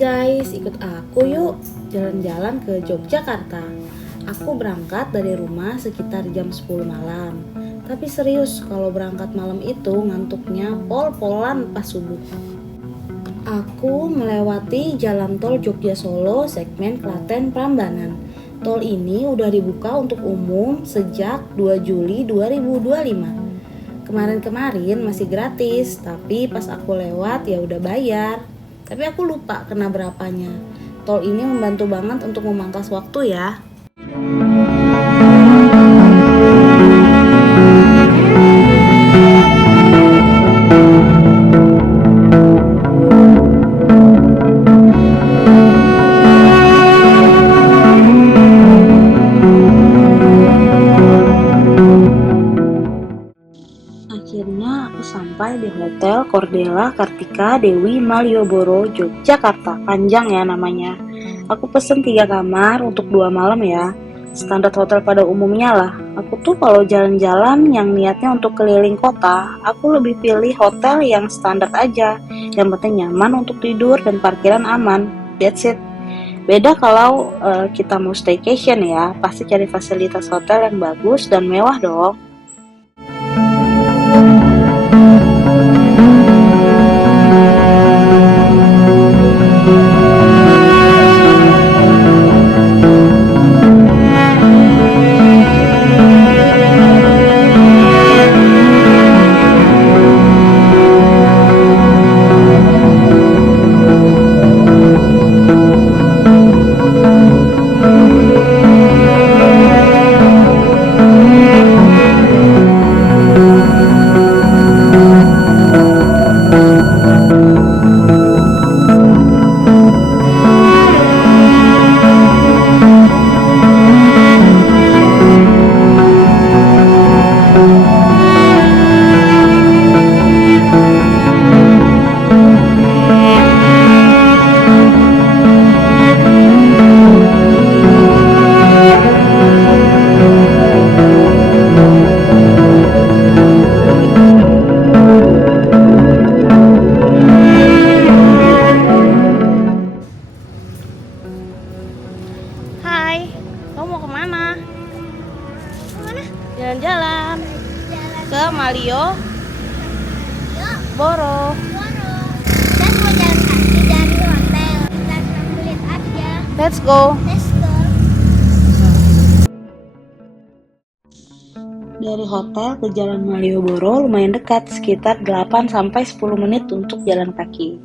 guys, ikut aku yuk jalan-jalan ke Yogyakarta. Aku berangkat dari rumah sekitar jam 10 malam. Tapi serius, kalau berangkat malam itu ngantuknya pol-polan pas subuh. Aku melewati jalan tol Jogja Solo segmen Klaten Prambanan. Tol ini udah dibuka untuk umum sejak 2 Juli 2025. Kemarin-kemarin masih gratis, tapi pas aku lewat ya udah bayar. Tapi aku lupa kena berapanya. Tol ini membantu banget untuk memangkas waktu ya. Akhirnya aku sampai di Hotel Cordella Kartika Dewi Malioboro, Yogyakarta. Panjang ya namanya. Aku pesen 3 kamar untuk 2 malam ya. Standar hotel pada umumnya lah. Aku tuh kalau jalan-jalan yang niatnya untuk keliling kota, aku lebih pilih hotel yang standar aja. Yang penting nyaman untuk tidur dan parkiran aman. That's it. Beda kalau kita mau staycation ya, pasti cari fasilitas hotel yang bagus dan mewah dong. Hai, kamu mau kemana? Kemana? Jalan-jalan Jalan ke Malioboro. Boro. Dan mau jalan kaki dari hotel. Dan kulit aja. Let's go. Let's go. Dari hotel ke Jalan Malioboro lumayan dekat, sekitar 8-10 menit untuk jalan kaki.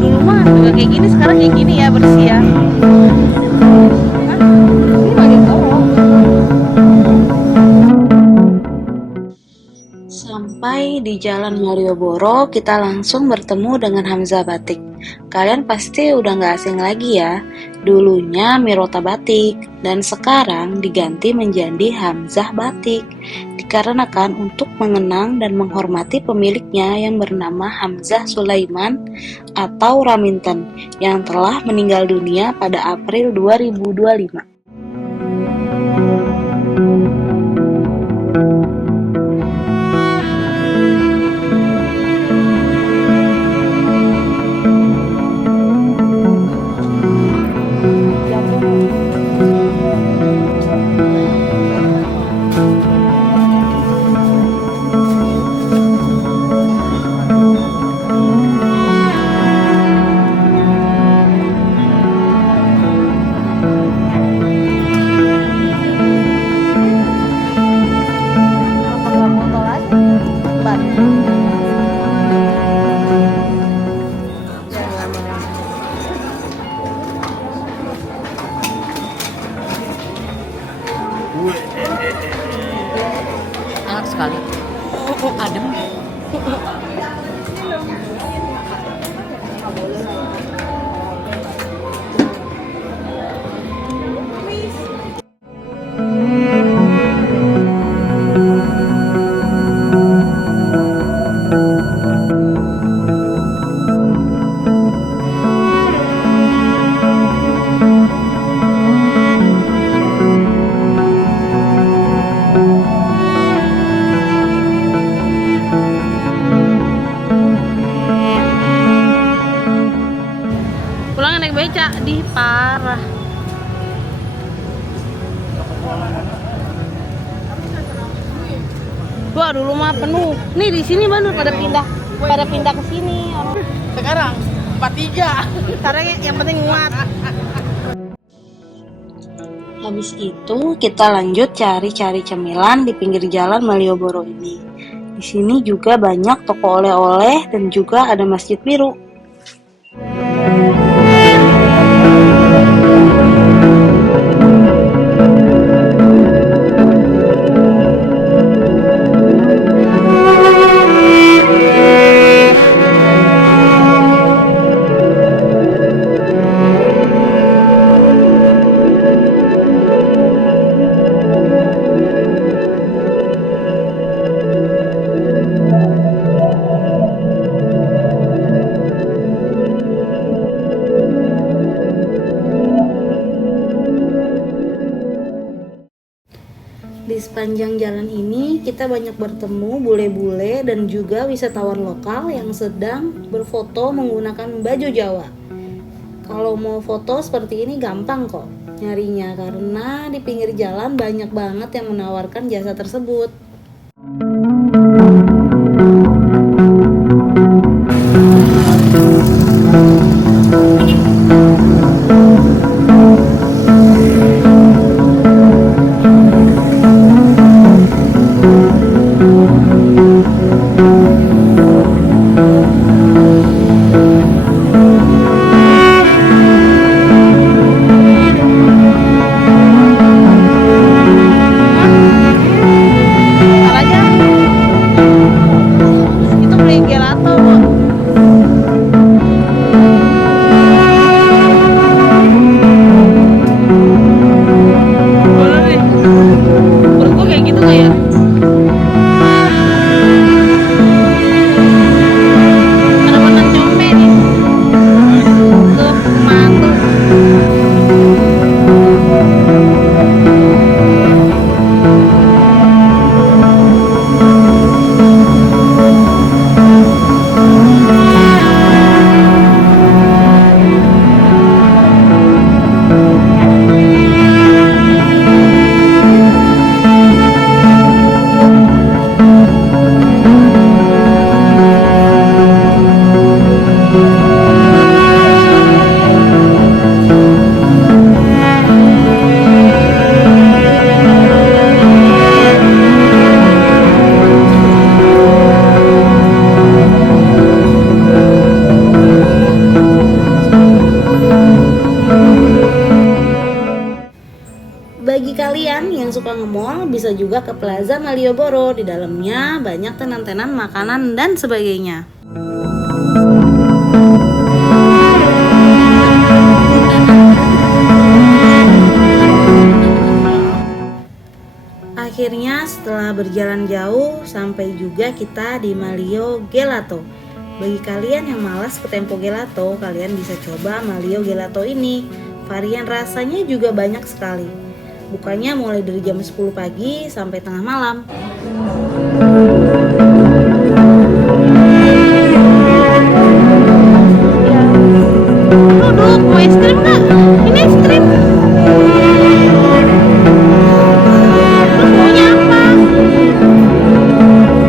Dulu mah agak kayak gini, sekarang kayak gini ya, bersih ya. Ini lagi torok. Sampai di Jalan Malioboro, kita langsung bertemu dengan Hamzah Batik. Kalian pasti udah gak asing lagi ya. Dulunya Mirota Batik, dan sekarang diganti menjadi Hamzah Batik. Dikarenakan untuk mengenang dan menghormati pemiliknya yang bernama Hamzah Sulaiman atau Raminten, yang telah meninggal dunia pada April 2025. Enak sekali. Adem. beca di parah. Wah, dulu mah penuh. Nih di sini baru pada pindah ke sini orang. Sekarang 43. Karena yang penting muat. Habis itu kita lanjut cari-cari cemilan di pinggir jalan Malioboro ini. Di sini juga banyak toko oleh-oleh dan juga ada masjid biru. Di sepanjang jalan ini kita banyak bertemu bule-bule dan juga wisatawan lokal yang sedang berfoto menggunakan baju Jawa. Kalau mau foto seperti ini gampang kok nyarinya karena di pinggir jalan banyak banget yang menawarkan jasa tersebut. Bagi kalian yang suka nge-mall, bisa juga ke Plaza Malioboro. Di dalamnya banyak tenan-tenan makanan dan sebagainya. Akhirnya setelah berjalan jauh, sampai juga kita di Malio Gelato. Bagi kalian yang malas ke Tempo Gelato, kalian bisa coba Malio Gelato ini. Varian rasanya juga banyak sekali. Bukanya mulai dari jam 10 pagi sampai tengah malam. Duduk, mau es krim nggak? Ini es krim. Terus maunya apa?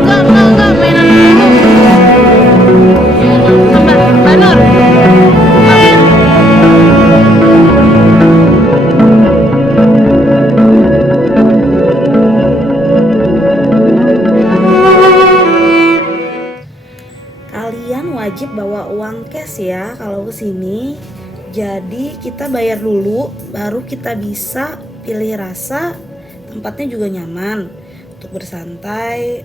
Enggak, mainan dulu. Apa? Banur. Kalian wajib bawa uang cash ya kalau kesini. Jadi kita bayar dulu, baru kita bisa pilih rasa. Tempatnya juga nyaman untuk bersantai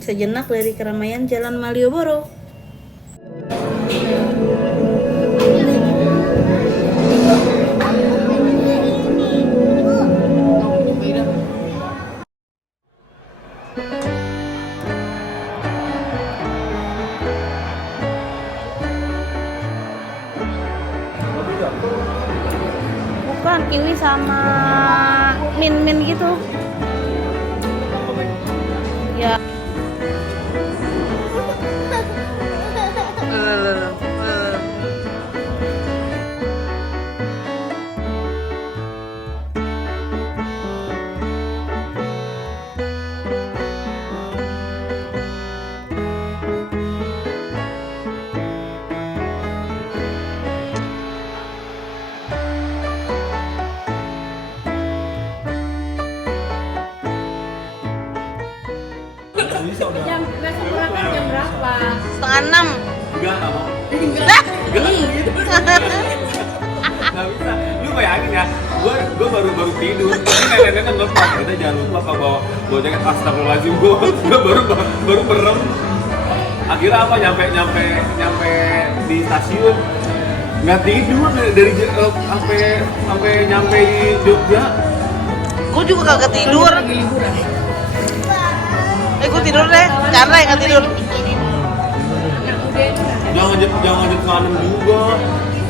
sejenak dari keramaian Jalan Malioboro. Bukan, kiwi sama min gitu. Ya. 6. Enggak mau. Lah, Nggak bisa. Lu bayangin ya, gue baru tidur. Ini nenek-nenek nelfon, kita jangan lupa kalau bawa jaket. Astagfirullahaladzim, gue baru merem. Akhirnya apa? Nyampe di stasiun. Nggak tidur dari sampai nyampe di Jogja. gue juga kagak tidur. Lagi liburan. Gue tidur deh. Karena nggak tidur. Anak muda itu kan. Jangan ngajak ke 6 juga.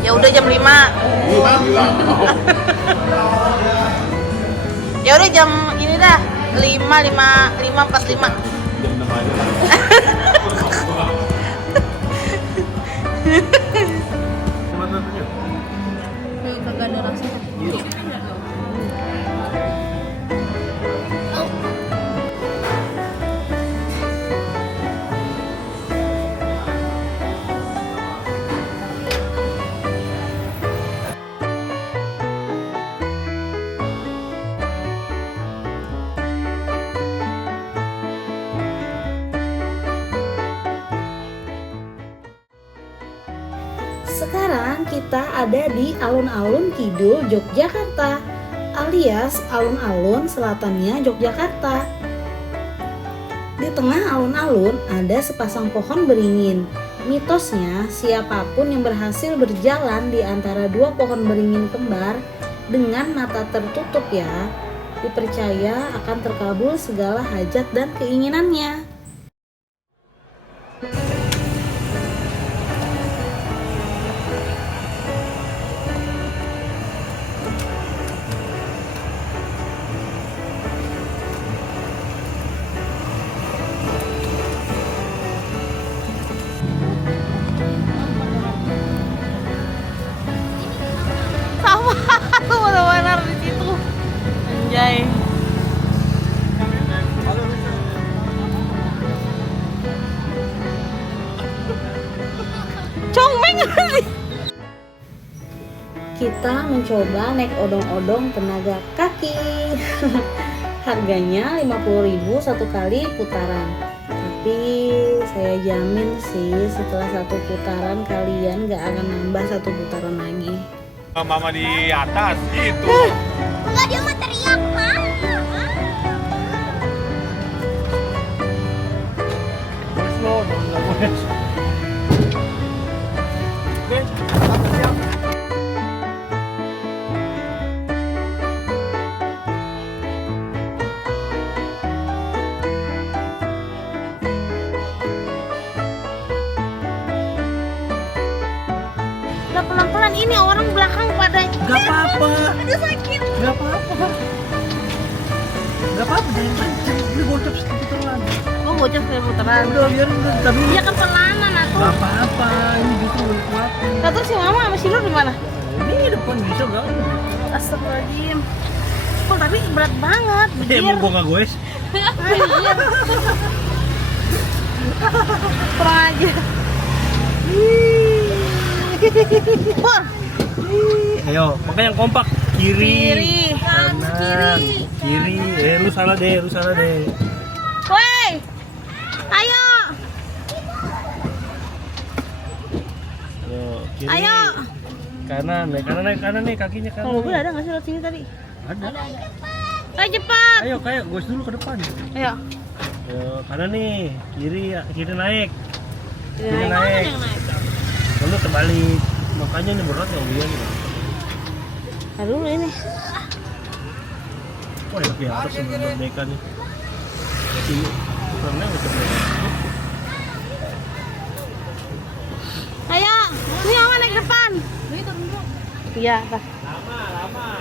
Ya udah jam 5. Gila. Ya udah jam ini dah. 5:45. Jam 6 aja. Kagak ada rasa. Sekarang kita ada di alun-alun kidul Yogyakarta, alias alun-alun selatannya Yogyakarta. Di tengah alun-alun ada sepasang pohon beringin. Mitosnya, siapapun yang berhasil berjalan di antara dua pohon beringin kembar dengan mata tertutup ya, dipercaya akan terkabul segala hajat dan keinginannya. Benar di situ. Anjay. Comeng. Kita mencoba naik odong-odong tenaga kaki. Harganya 50.000 satu kali putaran. Tapi saya jamin sih setelah satu putaran kalian gak akan nambah satu putaran lagi. Mama di atas gitu. Enggak, dia mah teriak, Mama. Udah pelan-pelan, ini orang belakang pada. Gak apa-apa. Aduh sakit. Gak apa-apa. Gak apa-apa, jangan kenceng. Ini gocap sedikit terlalu. Oh bocor kayak putaran. Udah biarin udah. Tapi Iya kan pelanan aku. gak apa-apa. Ini justru lebih kuat. Kata si mama sama si Nur di mana? Ini depan bisa gak? Astagfirullahaladzim. Oh tapi berat banget. Emang gua gak goes? Anjir. Kurang aja. Pur. Ayo, pakai yang kompak. Kiri. Kanan. Kiri. Lu salah deh, Woi. Ayo. Kiri. Ayo. Kanan nih, kakinya kanan. Kalau mobil ada nggak sih lewat sini tadi? Ada. Ayo cepat. Ayo, kayak goes dulu ke depan. Ayo. Ayo, kanan nih, kiri naik. Yang mana yang naik? Lalu terbalik. Makanya ini berat ya dia nih. Aduh ini. Wah, ya di atas sebelum merdeka nih. Jadi, karena udah merdeka. Ayo. Ini yang naik depan. Iya, Pak. Lama.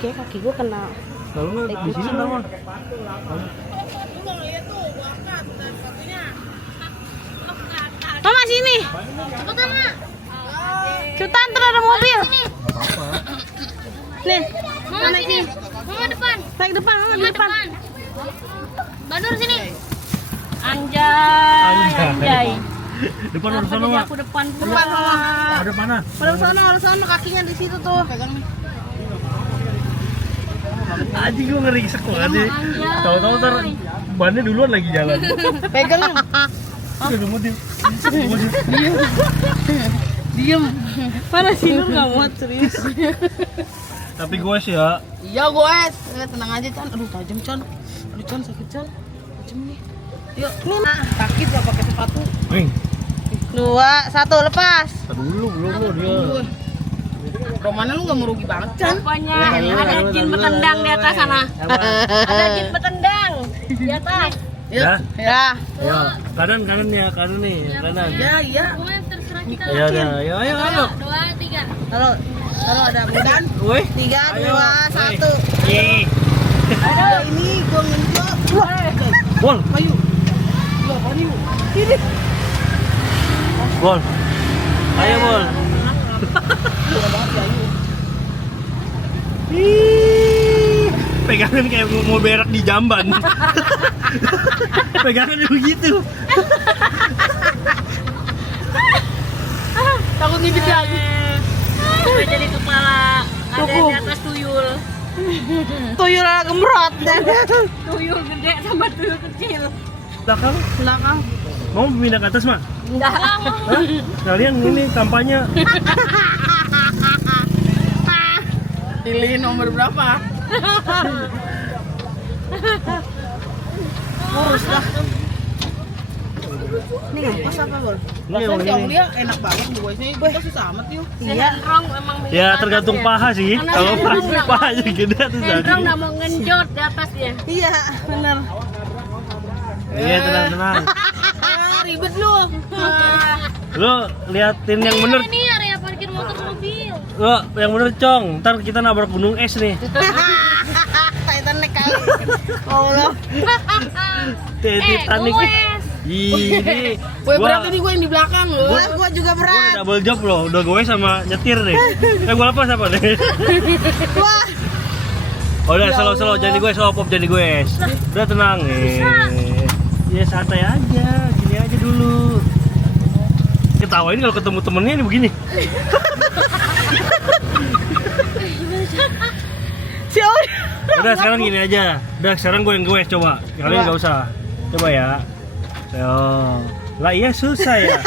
Oke, kaki gua kena. Lalu nggak di sini lama. Mama sini. Cepetan, Ma. Cepetan, ntar ada mobil. Sini. Nggak apa-apa. Nih. Mama sini. Mama depan. Naik depan, mama di Mama depan. depan. Badur sini. Anjay. Depan Kenapa harus sana, jadi Mak. aku depan pula. Ada mana? Harus sana, kakinya di situ tuh. Anjing gua ngeri sekali. Tahu-tahu ntar bannya duluan lagi jalan. Pegang. Udah mobil. Diem. Mana sih Nur nggak muat serius. Tapi gue sih ya. Iya guys, tenang aja Chan. Aduh tajam Chan. Aduh Chan sakit Chan. Tajam nih. Yuk, nih sakit gak pakai sepatu. Ring. 2, 1 lepas. Dulu belum lo dia. Romana lu gak merugi banget Chan. Pokoknya ada jin betendang di atas sana. Ada jin betendang di atas. Ya. Ya. Ya. Kanan nih, kanan. Ya, iya. Pokoknya terserah kita. Ya udah, ayo. 2, 3. Kalau ada mudan. Woi. 3, 2, 1. Ye. Aduh, ini gua ngenjot. Bol. Kayu. Gua kayu. Bol. Ayo bol. Pegangan kayak mau berak di jamban. Pegangannya begitu. Takut ngintip lagi. Udah jadi kepala. Ada di atas tuyul. Tuyul gemrot. Tuyul gede sama tuyul kecil. Belakang. Belakang. Mau pindah ke atas mah? Enggak. Hah? Kalian ini kampanye. Pilih nomor berapa? Urus dah. Ini ngepas apa, Bol? Ini yang Si ini. Aulia enak banget guysnya. Kita susah amat yuk. Iya. Hendrong emang Ya tergantung paha sih. Karena Kalau Hendrong pahanya gede tuh Hendrong jadi. udah mau ngenjot di atasnya. Iya, benar. Iya tenang. Ribet lu. Lo liatin yang bener. Ini area parkir motor mobil. Lo yang bener Cong. Ntar kita nabrak gunung es nih. Titanic kali. Allah. Titanic. Ini. Gue berat ini gue yang di belakang lu. Gue juga Gua berat. udah double job loh. Udah gue sama nyetir deh. Gua lepas apa deh? Wah. Oh, udah slow jangan di gue pop jadi gue. Udah tenang ya santai aja, gini aja dulu. Ketawain kalau ketemu temennya ini begini. Si Aulia. Udah sekarang gini aja. Udah sekarang gue yang gue coba. Kalian nggak usah. Coba ya. Ayo. Lah iya susah ya.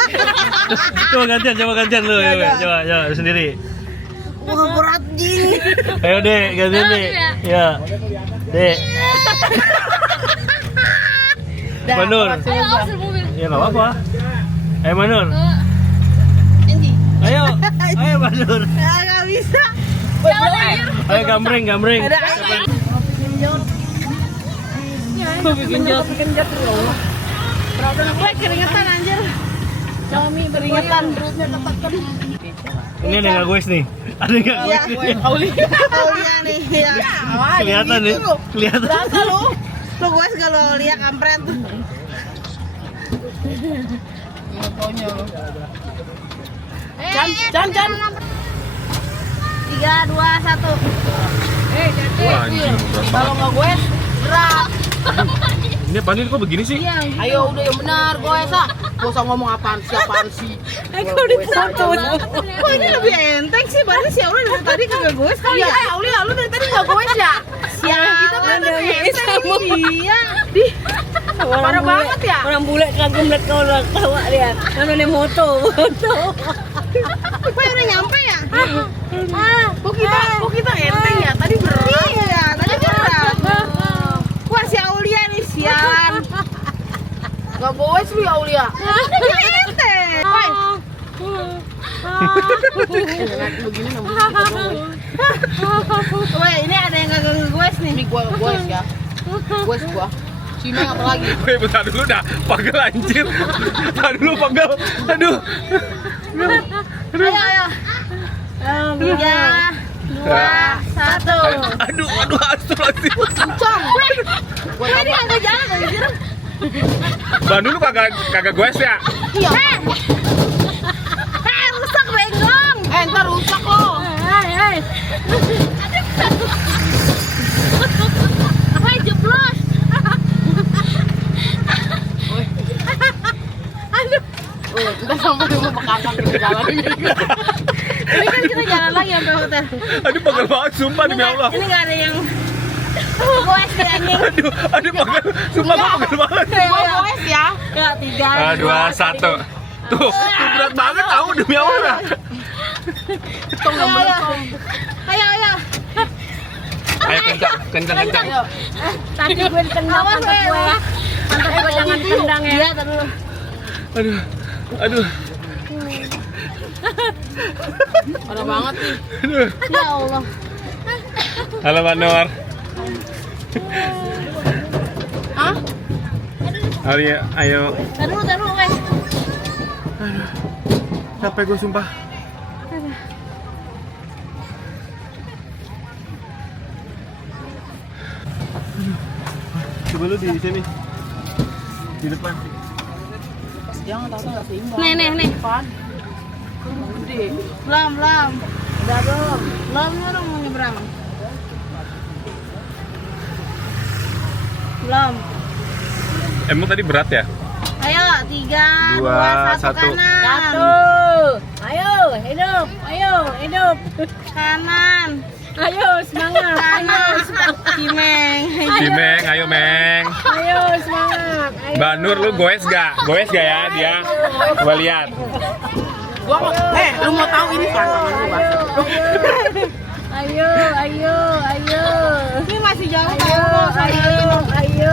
Coba gantian lu. Coba lu sendiri. Wah berat jing. Ayo deh, gantian deh. Ya. Dek. Manur. Ayo awas mobil. Ya nggak apa-apa. Ayo Manur. Anjing. Ayo Manur. Gak bisa. Ayo gambreng. Ada Bikin jot loh. gue keringetan anjir. Xiaomi Keringetan. Ini ada nggak gue nih? Ada nggak gue Iya. nih? Aulia nih. Ya. Kelihatan nih. Kelihatan. Berasa lu. Lu gue kalau lihat kampret. Fotonya lu. Can. 3, 2, 1. Wah anjing, berat Kalau nggak gue berat. Ini apaan ini kok begini sih? Ayo udah yang benar gue ah. Gak usah ngomong apaan sih. Kau difoto. Kok ini lebih enteng sih, padahal si Aulia dari tadi kagak gue sekali. Iya, Aulia lu dari tadi nggak gue ya. Kita bener enteng iya. Parah banget ya. Orang bule kagum liat kau orang tawa dia. Kan ini moto. Kok udah nyampe ya? Kok kita enteng ya? Tadi berat. Iya, tadi berat. Wah si Aulia nih sialan. Gak goes lu ya Aulia. Ini enteng. Begini Woi, ini ada yang gak nge-goes nih. Ini goes ya. Goes gua. Cina apa lagi? Woi, bentar dulu dah. Pagel anjir. Bentar dulu pagel. Aduh. Ayo. 3, 2, 1. Aduh, astagfirullahaladzim. Kencang. Gue ini agak jalan anjir. Ban dulu kagak goes ya? Iya. Rusak benggong. Ntar rusak loh. Hai. Hai jeblos. Kita sampai dulu bekakak di jalan ini. Ini kan kita jalan lagi sampai hotel. Aduh, pagel banget sumpah demi Allah. Ini nggak ada yang Goes deh anjing. Aduh pegel, sumpah gue pegel banget. Gua goes ya. Ya 3, 2, 1. Tuh berat banget tahu demi Allah. Ayo. Ayo kencang. Tapi gue tendang pantat gue. Pantat gue jangan tendang ya. Iya, tar dulu. Aduh. Parah banget nih. Ya Allah. Halo Pak Nur. Hah? Ayo. Tar dulu, guys. Capek gue sumpah. Coba lu di sini. Di depan. Jangan tahu enggak seimbang. Nih. Gede. Lam. Udah dong. Lamnya dong mau nyebrang. Lam. Emang tadi berat ya? Ayo, 3, 2, 2, 1 kanan. 1. Ayo, hidup. Kanan. Ayo, semangat. Kanan. Cimeng. Cimeng, ayo Meng. Ayo, semangat. Ayo. Mbak Nur lu goes gak? Goes gak ya dia? Coba lihat. Gua mau, lu mau tahu ini tantangan gua. Ayo. Ini masih jauh Ayo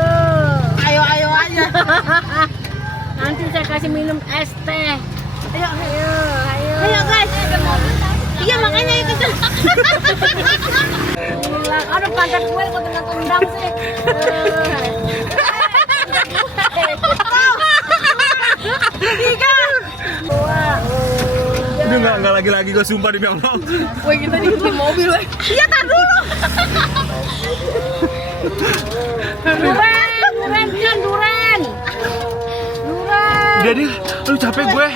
Ayo aja. Nanti saya kasih minum es teh. Ayo guys. Iya makanya ayo kenceng. Gila, aduh pantat gue kok tendang sih. Udah nggak lagi gue sumpah demi Allah. Woi kita di mobil weh. Iya tar dulu. Duren. Jadi, lu capek gue.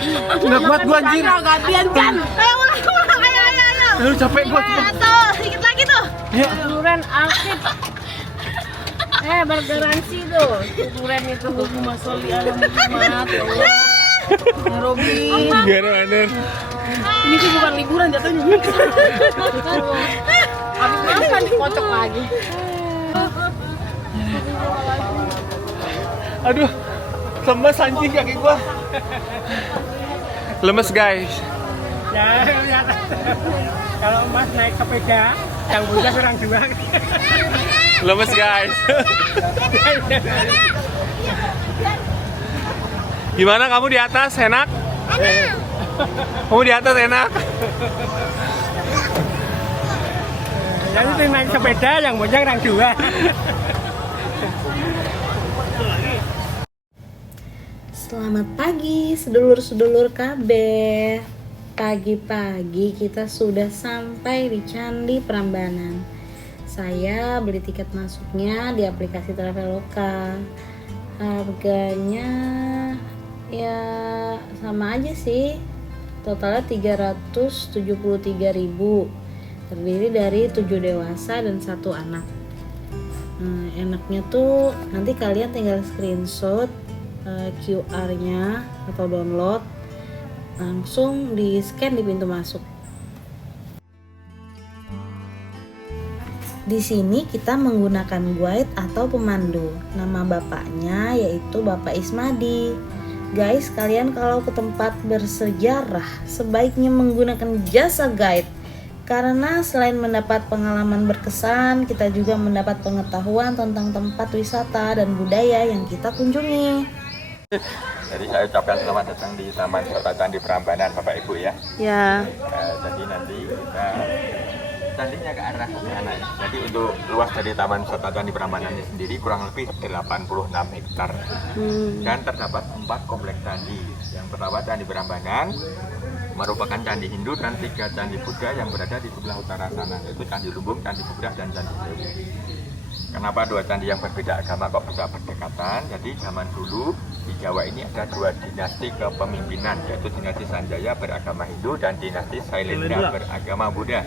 Nggak kuat gue anjir. Gantian kan. Ayo ulang. Ayo. Lu capek gue. Tuh, sedikit lagi tuh. Ayo. Duren Alkit. Bergaransi tuh. Duren itu. Allahumma sholli ala Muhammad. Ya Robi. Gimana? Ini sih bukan liburan jatuhnya. Habis makan dikocok lagi. Aduh, lemes anjing kaki gua. Lemes guys. Ya, lihat. Kalau Mas naik sepeda, yang bocah kurang 2. Lemes guys. Gimana kamu di atas? Enak? Kamu di atas enak? Yang itu naik sepeda, yang bocah kurang 2. Selamat pagi sedulur-sedulur KB. Pagi-pagi kita sudah sampai di Candi Prambanan. Saya beli tiket masuknya di aplikasi Traveloka. Harganya ya sama aja sih. Totalnya 373.000. Terdiri dari 7 dewasa dan 1 anak. Enaknya tuh nanti kalian tinggal screenshot QR-nya atau download, langsung di scan di pintu masuk. Di sini kita menggunakan guide atau pemandu. Nama bapaknya yaitu Bapak Ismadi. Guys, kalian kalau ke tempat bersejarah sebaiknya menggunakan jasa guide. Karena selain mendapat pengalaman berkesan, kita juga mendapat pengetahuan tentang tempat wisata dan budaya yang kita kunjungi. Jadi saya ucapkan selamat datang di Taman Wisata Candi Prambanan Bapak Ibu ya. Ya. Jadi nanti kita candinya ke arah sana ya. Jadi untuk luas dari Taman Wisata Candi Prambanan ini sendiri kurang lebih 86 hektar. Dan terdapat 4 kompleks candi. Yang pertama Candi Prambanan merupakan candi Hindu dan 3 candi Buddha yang berada di sebelah utara sana, yaitu Candi Lumbung, Candi Buddha dan Candi Dewi. Kenapa 2 candi yang berbeda agama kok bisa berdekatan? Jadi zaman dulu di Jawa ini ada 2 dinasti kepemimpinan, yaitu dinasti Sanjaya beragama Hindu dan dinasti Sailendra beragama Buddha.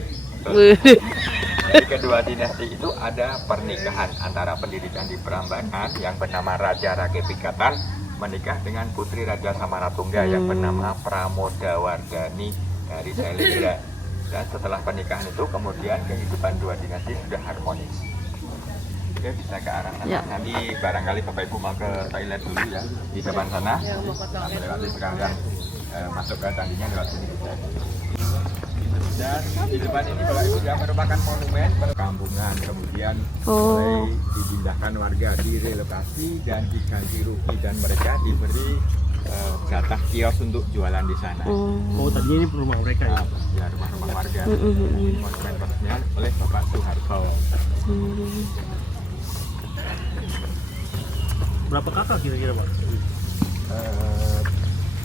Jadi kedua dinasti itu ada pernikahan antara pendiri Candi Prambanan yang bernama Raja Rakeh Pikatan menikah dengan putri Raja Samaratungga yang bernama Pramodawardhani dari Sailendra. Dan setelah pernikahan itu kemudian kehidupan 2 dinasti sudah harmonis. Oke, bisa ke arah sana. Ya. Nanti barangkali Bapak Ibu mau ke toilet dulu ya di depan sana. Melewati sekalian masuk ke candinya lewat sini. Dan di depan ini Bapak Ibu yang merupakan monumen perkampungan, kemudian mulai dipindahkan warga, direlokasi dan diganti rugi, dan mereka diberi jatah kios untuk jualan di sana. Oh, tadinya ini rumah mereka ya? Ya, rumah-rumah warga. Monumen peresmian oleh Bapak Soeharto. Berapa kakak kira-kira Pak?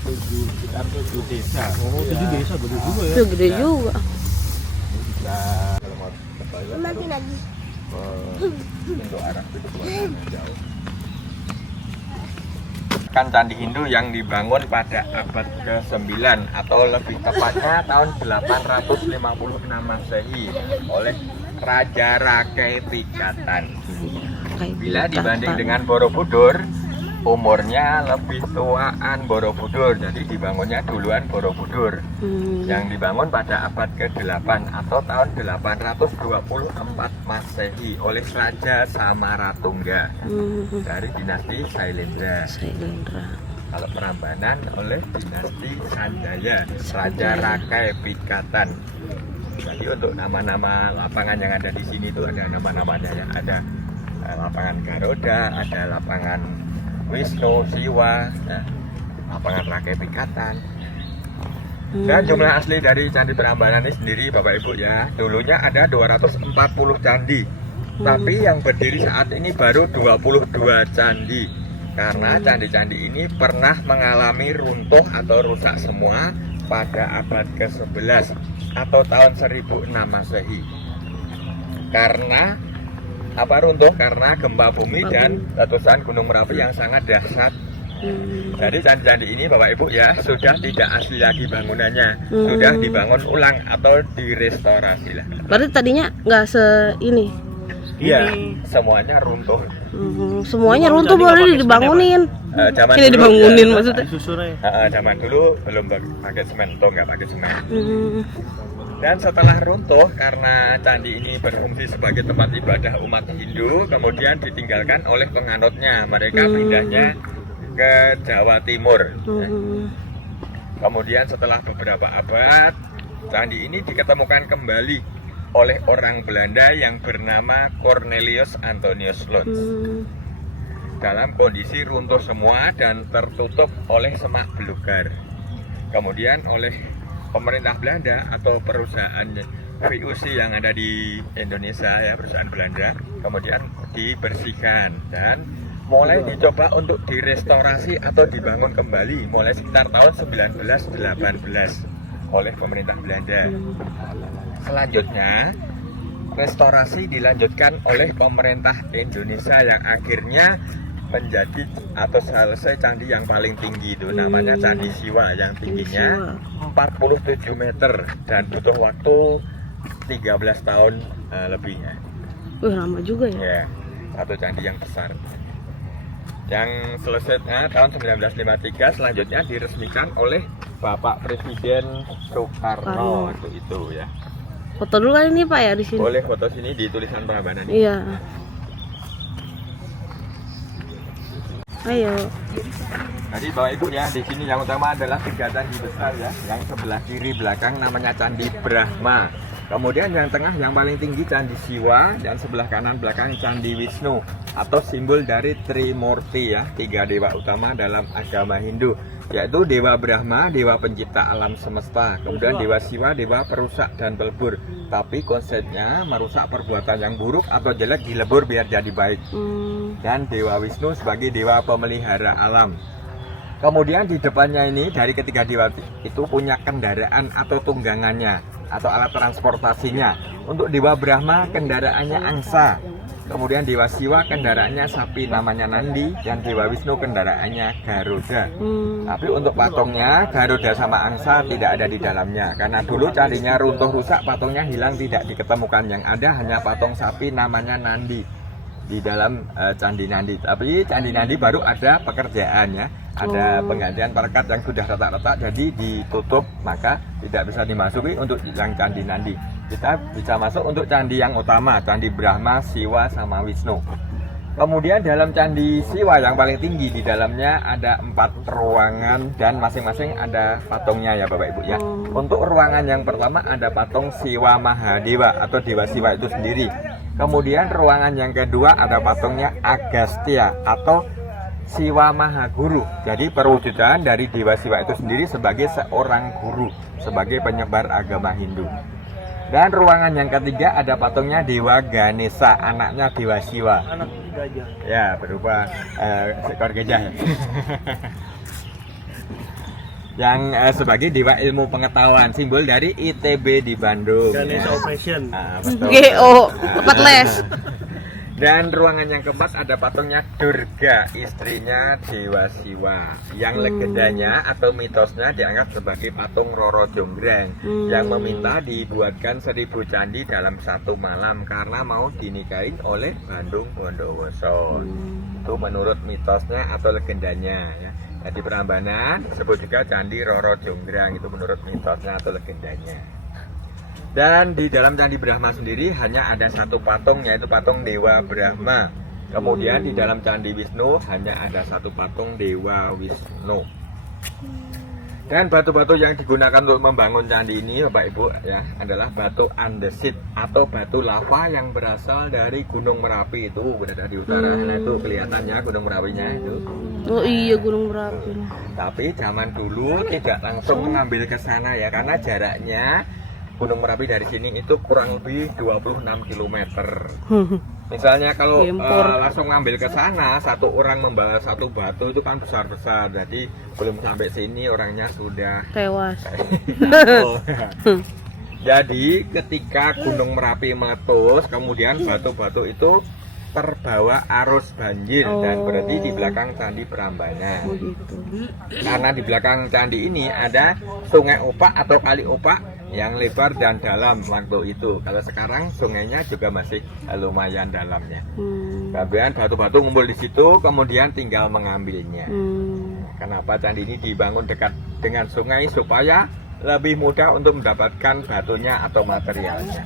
Sekitar 7 desa. Oh, 7 desa, gede juga ya? Itu gede juga. Bisa kalau mau ke toilet Nanti lagi. untuk arah itu jauh. Kan Candi Hindu yang dibangun pada abad ke-9 atau lebih tepatnya tahun 856 Masehi oleh Raja Rakai Pikatan. Bila dibanding dengan Borobudur, umurnya lebih tuaan Borobudur, jadi dibangunnya duluan Borobudur. Yang dibangun pada abad ke-8 atau tahun 824 Masehi oleh Raja Samaratungga dari dinasti Sailendra. Kalau Prambanan oleh dinasti Sanjaya, Raja Rakai Pikatan. Jadi untuk nama-nama lapangan yang ada di sini itu ada nama-namanya ya. Ada lapangan Garuda, ada lapangan Wisnu, Siwa, ya, lapangan Rakai Pikatan. Dan jumlah asli dari Candi Prambanan ini sendiri Bapak Ibu ya, dulunya ada 240 candi. Tapi yang berdiri saat ini baru 22 candi. Karena candi-candi ini pernah mengalami runtuh atau rusak semua pada abad ke-11 atau tahun 1006 Masehi. Karena apa runtuh? Karena gempa bumi dan letusan Gunung Merapi yang sangat dahsyat. Jadi candi-candi ini Bapak Ibu ya sudah tidak asli lagi bangunannya, sudah dibangun ulang atau direstorasi lah. Berarti tadinya nggak ini. Iya, semuanya runtuh. Semuanya runtuh boleh dibangunin. Zaman Ini dulu, dibangunin ya, maksudnya. Susurnya. zaman dulu belum pakai semen, nggak pakai semen. Dan setelah runtuh karena candi ini berfungsi sebagai tempat ibadah umat Hindu, kemudian ditinggalkan oleh penganutnya. Mereka pindahnya ke Jawa Timur. Kemudian setelah beberapa abad, candi ini diketemukan kembali oleh orang Belanda yang bernama Cornelius Antonius Lodge. Dalam kondisi runtuh semua dan tertutup oleh semak belukar. Kemudian oleh pemerintah Belanda atau perusahaan VOC yang ada di Indonesia ya, perusahaan Belanda, kemudian dibersihkan dan mulai dicoba untuk direstorasi atau dibangun kembali mulai sekitar tahun 1918 oleh pemerintah Belanda. Selanjutnya restorasi dilanjutkan oleh pemerintah Indonesia yang akhirnya menjadi atau selesai candi yang paling tinggi itu namanya Candi Siwa yang tingginya 47 meter dan butuh waktu 13 tahun lebihnya. Lama juga ya. Ya, satu candi yang besar. Yang selesainya tahun 1953 selanjutnya diresmikan oleh Bapak Presiden Soekarno waktu itu ya. Foto dulu kali ini Pak ya di sini. Boleh foto sini di tulisan Prambanan ini. Iya. Ayo. Jadi Bapak Ibu ya, di sini yang utama adalah 3 candi besar ya. Yang sebelah kiri belakang namanya Candi Brahma. Kemudian yang tengah yang paling tinggi Candi Siwa dan sebelah kanan belakang Candi Wisnu atau simbol dari Trimurti ya, 3 dewa utama dalam agama Hindu, yaitu Dewa Brahma, dewa pencipta alam semesta, kemudian Dewa Siwa, dewa perusak dan pelebur. Tapi konsepnya merusak perbuatan yang buruk atau jelek dilebur biar jadi baik. Dan Dewa Wisnu sebagai dewa pemelihara alam. Kemudian di depannya ini dari ketiga dewa itu punya kendaraan atau tunggangannya atau alat transportasinya. Untuk Dewa Brahma kendaraannya angsa. Kemudian Dewa Siwa kendaraannya sapi namanya Nandi, dan Dewa Wisnu kendaraannya Garuda. Tapi untuk patungnya Garuda sama angsa tidak ada di dalamnya karena dulu candinya runtuh rusak, patungnya hilang tidak diketemukan. Yang ada hanya patung sapi namanya Nandi di dalam Candi Nandi. Tapi Candi Nandi baru ada pekerjaannya, ada penggantian perekat yang sudah retak-retak jadi ditutup, maka tidak bisa dimasuki untuk yang Candi Nandi. Kita bisa masuk untuk candi yang utama, Candi Brahma, Siwa sama Wisnu. Kemudian dalam Candi Siwa yang paling tinggi, di dalamnya ada 4 ruangan dan masing-masing ada patungnya ya Bapak Ibu ya. Untuk ruangan yang pertama ada patung Siwa Mahadewa atau Dewa Siwa itu sendiri. Kemudian ruangan yang kedua ada patungnya Agastya atau Siwa Mahaguru. Jadi perwujudan dari Dewa Siwa itu sendiri sebagai seorang guru, sebagai penyebar agama Hindu. Dan ruangan yang ketiga ada patungnya Dewa Ganesha, anaknya Dewa Siwa. Anak gajah. Ya, berupa seekor gajah. Yang sebagai dewa ilmu pengetahuan, simbol dari ITB di Bandung. Ganesha Operation. Betul. GO, tempat les. Dan ruangan yang keempat ada patungnya Durga, istrinya Dewa Siwa, yang legendanya atau mitosnya dianggap sebagai patung Roro Jonggrang yang meminta dibuatkan 1000 candi dalam 1 malam karena mau dinikahin oleh Bandung Bondowoso. Itu menurut mitosnya atau legendanya ya. Di Prambanan disebut juga Candi Roro Jonggrang, itu menurut mitosnya atau legendanya. Dan di dalam Candi Brahma sendiri hanya ada 1 patung, yaitu patung Dewa Brahma. Kemudian di dalam Candi Wisnu hanya ada 1 patung Dewa Wisnu. Dan batu-batu yang digunakan untuk membangun candi ini Bapak Ibu ya adalah batu andesit atau batu lava yang berasal dari Gunung Merapi, itu berada di utara. Nah itu kelihatannya Gunung Merapinya itu. Oh iya, Gunung Merapi. Tapi zaman dulu tidak langsung mengambil ke sana ya, karena jaraknya Gunung Merapi dari sini itu kurang lebih 26 km. Misalnya kalau langsung ngambil ke sana, 1 orang membawa 1 batu itu kan besar-besar. Jadi belum sampai sini orangnya sudah Tewas. Jadi ketika Gunung Merapi meletus, kemudian batu-batu itu terbawa arus banjir dan berhenti di belakang Candi Prambanan. Karena di belakang candi ini ada Sungai Opak atau Kali Opak yang lebar dan dalam waktu itu. Kalau sekarang sungainya juga masih lumayan dalamnya. Kemudian batu-batu ngumpul di situ, kemudian tinggal mengambilnya. Kenapa candi ini dibangun dekat dengan sungai supaya lebih mudah untuk mendapatkan batunya atau materialnya.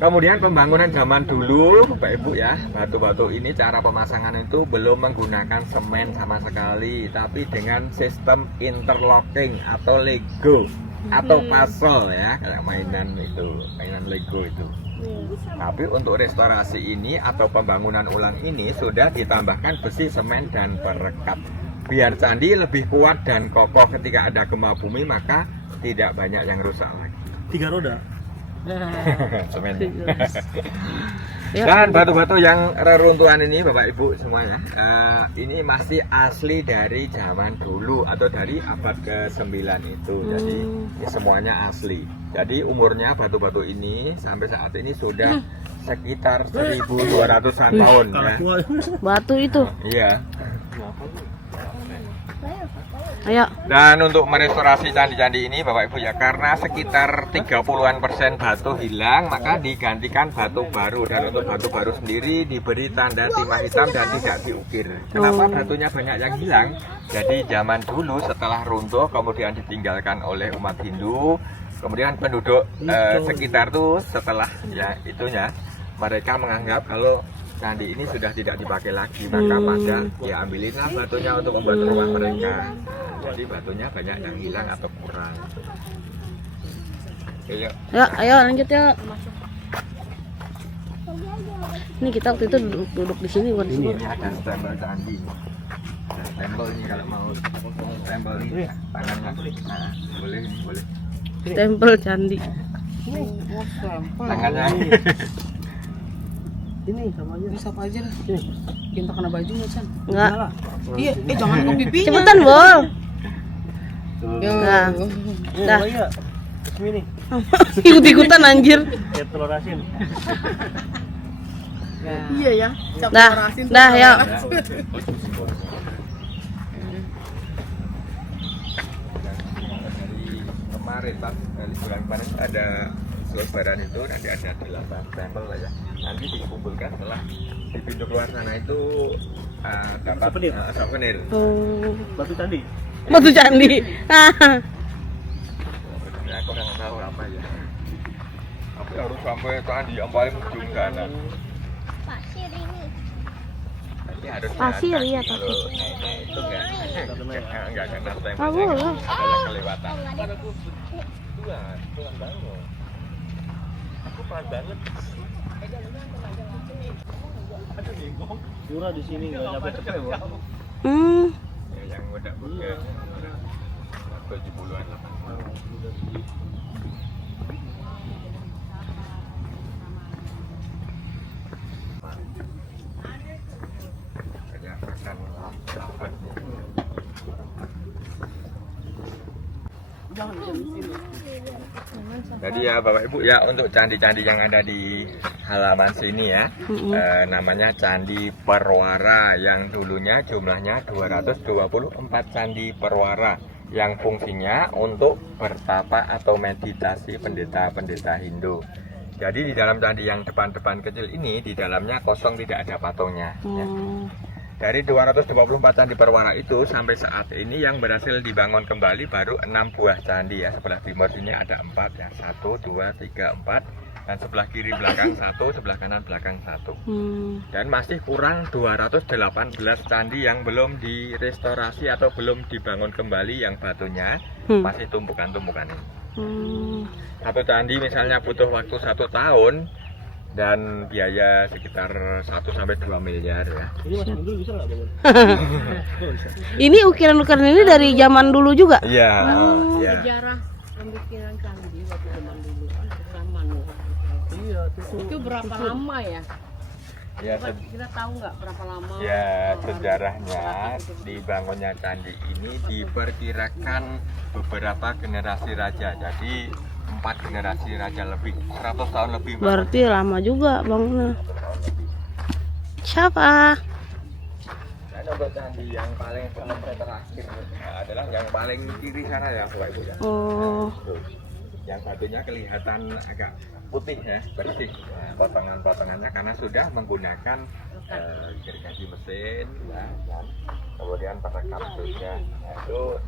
Kemudian pembangunan zaman dulu Bapak Ibu ya, batu-batu ini cara pemasangan itu belum menggunakan semen sama sekali, tapi dengan sistem interlocking atau Lego atau puzzle ya, kayak mainan Lego itu. Tapi untuk restorasi ini atau pembangunan ulang ini sudah ditambahkan besi, semen dan perekat. Biar candi lebih kuat dan kokoh ketika ada gempa bumi, maka tidak banyak yang rusak lagi. 3 roda. Semennya. Dan batu-batu yang reruntuhan ini Bapak Ibu semuanya, ini masih asli dari zaman dulu atau dari abad ke-9 itu. Jadi ini semuanya asli. Jadi umurnya batu-batu ini sampai saat ini sudah sekitar 1200-an tahun ya. Batu itu. Iya. Ayo. Dan untuk merestorasi candi-candi ini Bapak Ibu ya, karena sekitar 30% batu hilang, maka digantikan batu baru. Dan untuk batu baru sendiri diberi tanda timah hitam dan tidak diukir. Kenapa batunya banyak yang hilang? Jadi zaman dulu setelah runtuh kemudian ditinggalkan oleh umat Hindu, kemudian penduduk sekitar tuh setelah ya itunya mereka menganggap kalau candi ini sudah tidak dipakai lagi, maka pada ya ambilinlah batunya untuk membuat rumah mereka. Jadi batunya banyak yang hilang atau kurang. Oke, yuk. Ya, ayo lanjut ya. Ini kita waktu itu duduk di sini bukan di sini. Ini ada stempel candi. Ada stempel ini kalau mau stempel ini tangannya. Nah, boleh ini boleh. Stempel candi. Tangannya. Ini sama aja. Ini siapa aja lah. Kita kena baju nggak, Chan? Enggak. Iya, jangan ke pipinya. Cepetan, Bol. Nah. Dah. Iya. Sini. Ikut-ikutan anjir. Ya telur asin. Iya ya. Dah, ya. Dari kemarin Pak, dari bulan kemarin ada selebaran itu nanti ada 8 stempel lah ya. Nanti dikumpulkan setelah di pintu keluar sana itu dapat souvenir. Batu candi. Batu candi. Ya, aku nggak tahu apa ya. Tapi harus sampai tadi yang paling ujung sana. Pasir ini. Ini harus Pasir, jalan iya, kaki. pasir. Kalau naik itu enggak kena rem. Ah, boleh. Adalah kelewatan. Pelan banget. Aku pelan banget. Murah di sini nggak nyampe cepet ya, Hmm. Ya, yang udah buka 70-an 80-an. Ada makan dapat. Jadi ya Bapak Ibu ya, untuk candi-candi yang ada di halaman sini ya, namanya Candi Perwara, yang dulunya jumlahnya 224 candi perwara yang fungsinya untuk bertapa atau meditasi pendeta-pendeta Hindu. Jadi di dalam candi yang depan-depan kecil ini, di dalamnya kosong, tidak ada patungnya. Ya. Dari 224 candi perwara itu sampai saat ini yang berhasil dibangun kembali baru 6 buah candi ya. Sebelah timur sini ada 4 ya, 1, 2, 3, 4, dan sebelah kiri belakang 1, sebelah kanan belakang 1. Dan masih kurang 218 candi yang belum direstorasi atau belum dibangun kembali, yang batunya masih tumpukan-tumpukan ini. Satu candi misalnya butuh waktu 1 tahun dan biaya sekitar 1-2 miliar ya. Ini Mas Gundul bisa nggak bangun? Ini ukiran-ukiran ini dari zaman dulu juga? Iya. Iya. Sejarah pembikinan candi waktu zaman dulu kan zaman. Iya, Itu berapa lama ya? Ya, Kita tahu nggak berapa lama? ya, sejarahnya dibangunnya candi ini diperkirakan beberapa generasi raja. Jadi 4 generasi raja lebih, 100 tahun lebih. Berarti lama juga bangunnya. Siapa? Dan untuk candi yang paling selesai terakhir adalah yang paling kiri sana ya Bapak Ibu ya. Oh. Tuh. Yang batunya kelihatan agak putih ya, bersih. Nah, potongan-potongannya karena sudah menggunakan gergaji mesin ya, dan kemudian perekam juga. Nah, itu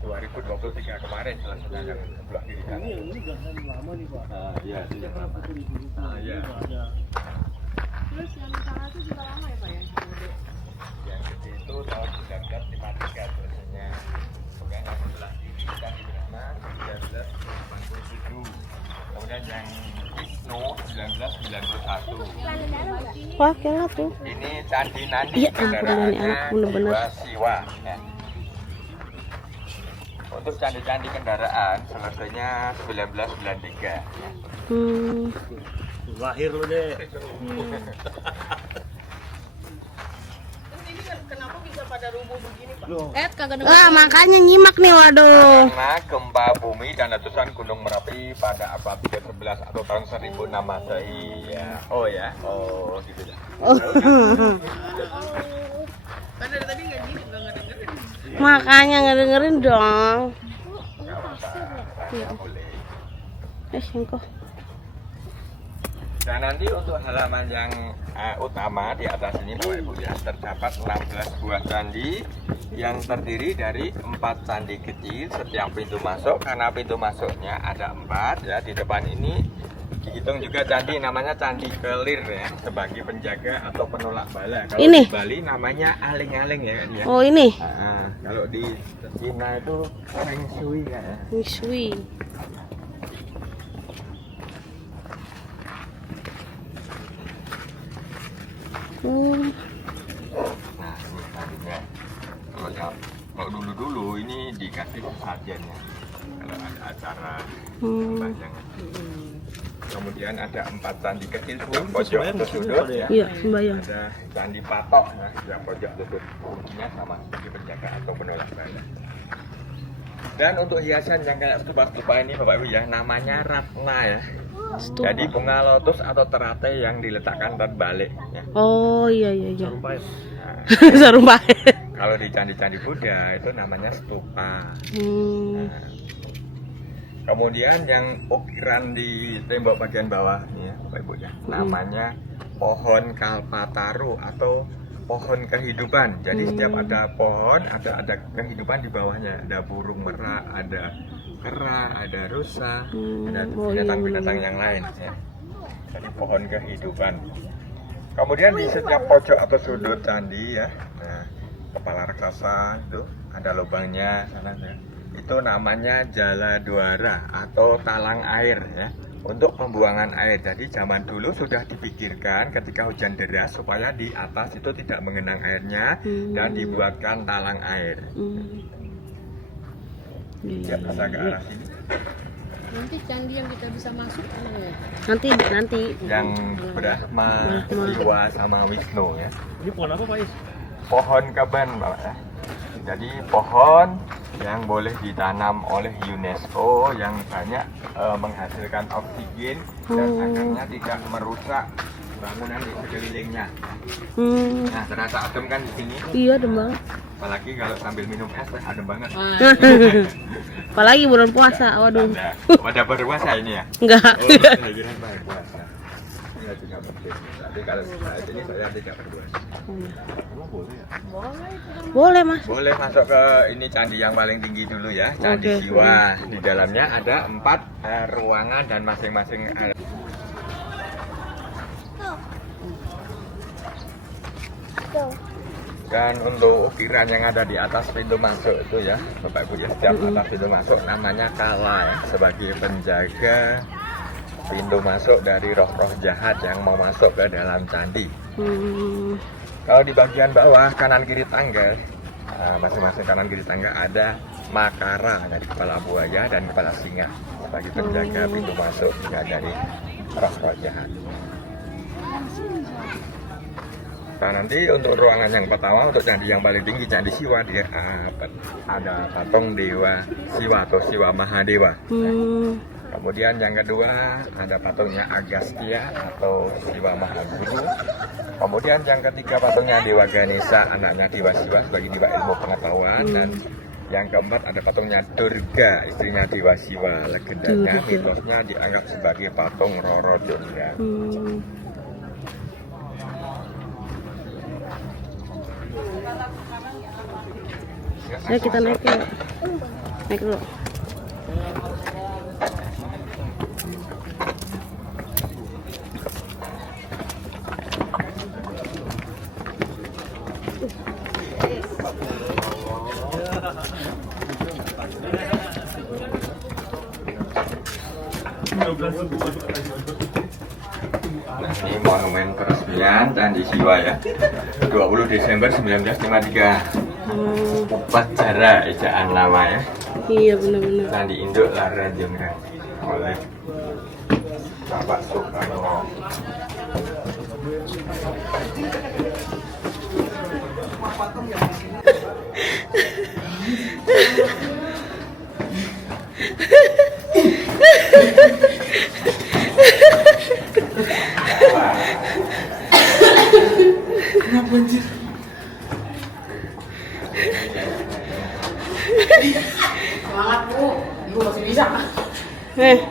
2023 kemarin selesai yang sebelah kiri sana. ini udah lama nih Pak. Iya, sudah lama. Iya. Terus yang sana itu juga lama ya Pak ya? Yang gede itu tahun 1953 selesainya. Kemudian yang sebelah kiri dan di sana 1987. Kemudian yang Wisnu 1991. Wah, kira tuh. Ini Candi Nandi, Iya, ampun, Dani, anak bener-bener. Jiwa Siwa. Ya. Untuk candi-candi kendaraan selesainya 1993. Ya. Lahir lu deh. Ini kan kenapa bisa pada rubuh begini, Pak? Kagak dengar. Wah, makanya nyimak nih, waduh. Karena gempa bumi dan letusan Gunung Merapi pada abad 11 atau tahun 1006 Masehi. Ya. Oh ya. Oh gitu ya. Kan dari tadi nggak gini, nggak dengerin. Makanya nggak dengerin dong. Nggak apa-apa. Nggak boleh. Singkoh. Dan nanti untuk halaman yang utama di atas ini Bapak Ibu ya, terdapat 16 buah candi yang terdiri dari 4 candi kecil setiap pintu masuk. Karena pintu masuknya ada 4 ya, di depan ini dihitung juga candi namanya Candi Kelir ya, sebagai penjaga atau penolak bala. Kalau Ini? di Bali namanya aling-aling ya kan ya. Oh, ini. Nah, kalau di Cina itu Feng Shui kan. Misui. Nah, ini candinya. Kalau dulu ini dikasih sajian ya. Kalau ada acara sembahyang. Kemudian ada 4 candi kecil tuh, pojok atau sudut ya. Iya, sembayang. Ada candi patok, nah, yang pojok sudut fungsinya sama seperti penjaga atau penolak bala. Dan untuk hiasan yang kayak stupa-stupa ini Bapak Ibu ya, namanya ratna ya. Jadi bunga lotus atau teratai yang diletakkan terbalik ya. Oh, iya. Nah, Sarumpai. kalau di candi-candi Buddha itu namanya stupa. Nah, kemudian yang ukiran di tembok bagian bawah nih ya, Bapak Ibu ya, namanya pohon kalpataru atau pohon kehidupan. Jadi setiap ada pohon ada kehidupan di bawahnya. Ada burung merak, ada kera, ada rusa, ada binatang-binatang yang lain ya. Jadi pohon kehidupan. Kemudian di setiap pojok atau sudut candi ya, nah, kepala raksasa itu ada lubangnya sana ya. Itu namanya Jaladwara atau talang air ya, untuk pembuangan air. Jadi zaman dulu sudah dipikirkan ketika hujan deras supaya di atas itu tidak mengenang airnya dan dibuatkan talang air. Ya, bisa ke arah sini. Nanti candi yang kita bisa masuk mana ya? Nanti. Yang Brahma, Siwa sama Wisnu ya. Ini pohon apa Pak Is? Pohon keben Bapak ya. Jadi pohon yang boleh ditanam oleh UNESCO yang banyak menghasilkan oksigen dan akhirnya tidak merusak bangunan di sekelilingnya. Nah, terasa adem kan di sini. Iya, adem banget. Apalagi kalau sambil minum es adem banget. Apalagi bulan puasa, waduh. Pada berpuasa ini ya? Enggak. Oh, saya kira berpuasa. Enggak juga penting. Tapi kalau saat ini saya tidak berpuasa. Boleh, Mas. Boleh masuk ke ini candi yang paling tinggi dulu ya, Candi Oke. Siwa. Di dalamnya ada 4 ruangan dan masing-masing ada. Tuh. Dan untuk ukiran yang ada di atas pintu masuk itu ya, Bapak Ibu ya, setiap atas pintu masuk namanya Kala ya, sebagai penjaga pintu masuk dari roh-roh jahat yang mau masuk ke dalam candi. Kalau di bagian bawah kanan kiri tangga, masing-masing kanan kiri tangga ada Makara dari kepala buaya dan kepala singa sebagai penjaga pintu masuk ya, dari roh-roh jahat. Nah, nanti untuk ruangan yang pertama, untuk candi yang paling tinggi, Candi Siwa, dia ada patung Dewa Siwa atau Siwa Mahadewa. Kemudian yang kedua ada patungnya Agastya atau Siwa Mahaguru. Kemudian yang ketiga patungnya Dewa Ganesha, anaknya Dewa Siwa sebagai dewa ilmu pengetahuan. Dan yang keempat ada patungnya Durga, istrinya Dewa Siwa. Legendanya mitosnya dianggap sebagai patung Roro Durga. Ya, kita naik dulu. Naik dulu. Ini monumen peresmian Candi Siwa ya, 20 Desember 1953. Upacara ejaan lama ya, Iya, benar-benar. Candi Induk Larajengga oleh Bapak Soekarno. Semangat Bu, Ibu masih bisa. Nih.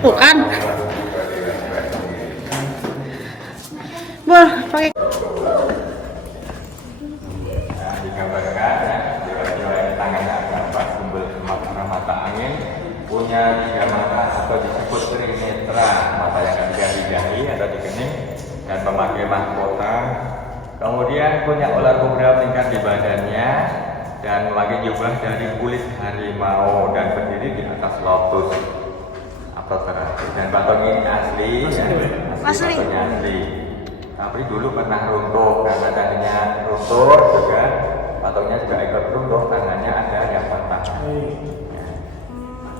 Tuh kan. Boleh pakai. Digambarkan ya, dewa-dewa yang tangannya ada 4 simbol mata angin, punya 3 mata atau disebut trinetra, mata yang ketiga di dahi atau di kening, dan memakai mahkota. Kemudian punya ular kobra meningkat di badannya dan memakai jubah dari kulit harimau dan berdiri di atas lotus atau terakhir. Dan patung ini asli ya, patungnya asli. Tapi dulu pernah runtuh karena tangannya runtuh juga, patungnya juga ikut runtuh, tangannya ada yang patah.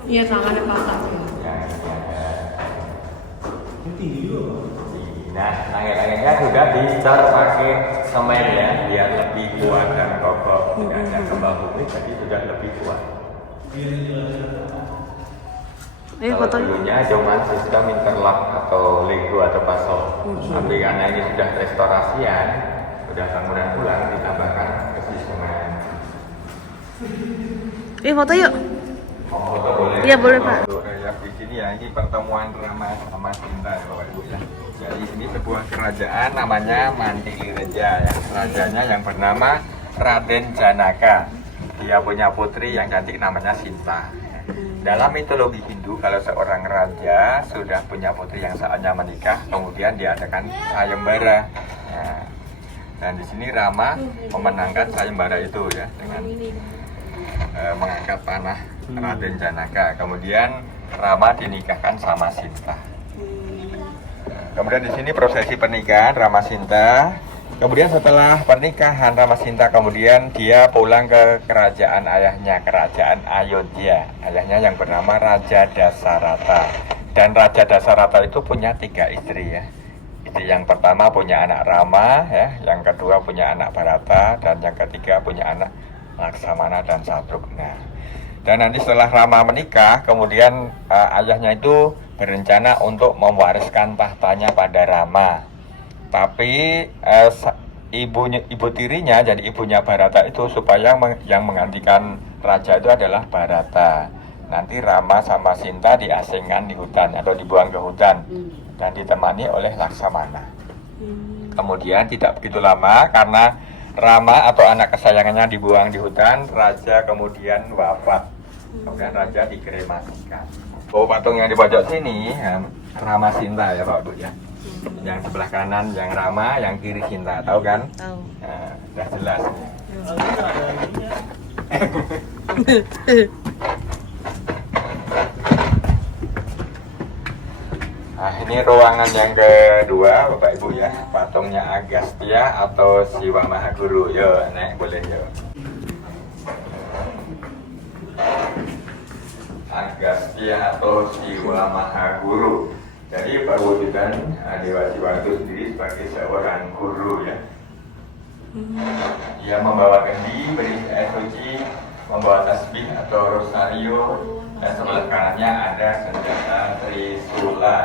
Iya, tangannya patah. Ya, ini ada. Nah, langit-langitnya sudah dicor pakai semen ya, biar lebih kuat dan kokoh. Tidak ada kembang bumi, jadi sudah lebih kuat. Ayo Kalau fotonya. dulunya cuma sistem interlock atau lego atau pasol. Tapi karena ini sudah restorasian, sudah bangunan ulang, ditambahkan ke semen. Foto yuk. Mau foto boleh? Iya, boleh, Pak. Untuk relief di sini ya, ini pertemuan Rama sama Sinta ya Bapak Ibu ya. Jadi ini sebuah kerajaan namanya Mandilireja ya. Rajanya yang bernama Raden Janaka. Dia punya putri yang cantik namanya Sinta. Dalam mitologi Hindu, kalau seorang raja sudah punya putri yang saatnya menikah, kemudian diadakan sayembara. Nah, dan di sini Rama memenangkan sayembara itu ya dengan mengangkat panah Raden Janaka. Kemudian Rama dinikahkan sama Sinta. Kemudian di sini prosesi pernikahan Rama Sinta. Kemudian setelah pernikahan Rama Sinta, kemudian dia pulang ke kerajaan ayahnya, kerajaan Ayodhya. Ayahnya yang bernama Raja Dasarata. Dan Raja Dasarata itu punya 3 istri ya. Istri yang pertama punya anak Rama ya, yang kedua punya anak Bharata, dan yang ketiga punya anak Laksamana dan Satrugna. Dan nanti setelah Rama menikah, kemudian ayahnya itu berencana untuk mewariskan tahtanya pada Rama. Tapi ibu tirinya, jadi ibunya Bharata itu supaya yang menggantikan raja itu adalah Bharata. Nanti Rama sama Sinta diasingkan di hutan atau dibuang ke hutan dan ditemani oleh Laksamana. Kemudian tidak begitu lama karena Rama atau anak kesayangannya dibuang di hutan, raja kemudian wafat. Kemudian raja dikremasikan. Oh, patung yang di pojok sini ya, Rama Sinta ya Pak Bu ya. Yang sebelah kanan yang Rama, yang kiri Sinta, tahu kan? Tahu. Nah, udah jelas. Nah, ini ruangan yang kedua Bapak Ibu ya, patungnya Agastya atau Siwa Mahaguru. Yo, naik boleh yo. Agastya atau Siwa Mahaguru. Jadi perwujudan Dewa Siwa itu sendiri sebagai seorang guru ya. Dia membawa kendi berisi air suci, membawa tasbih atau rosario, dan sebelah kanannya ada senjata Trisula.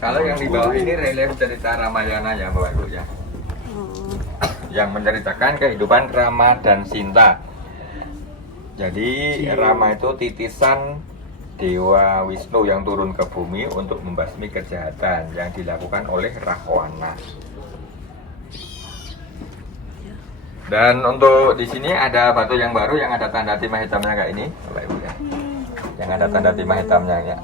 Kalau yang di bawah ini relief cerita Ramayana ya Bapak Ibu ya, yang menceritakan kehidupan Rama dan Sinta. Jadi Rama itu titisan Dewa Wisnu yang turun ke bumi untuk membasmi kejahatan yang dilakukan oleh Rahwana. Dan untuk di sini ada batu yang baru yang ada tanda timah hitamnya kayak ini, Bapak Ibu ya. Yang ada tanda timah hitamnya ya.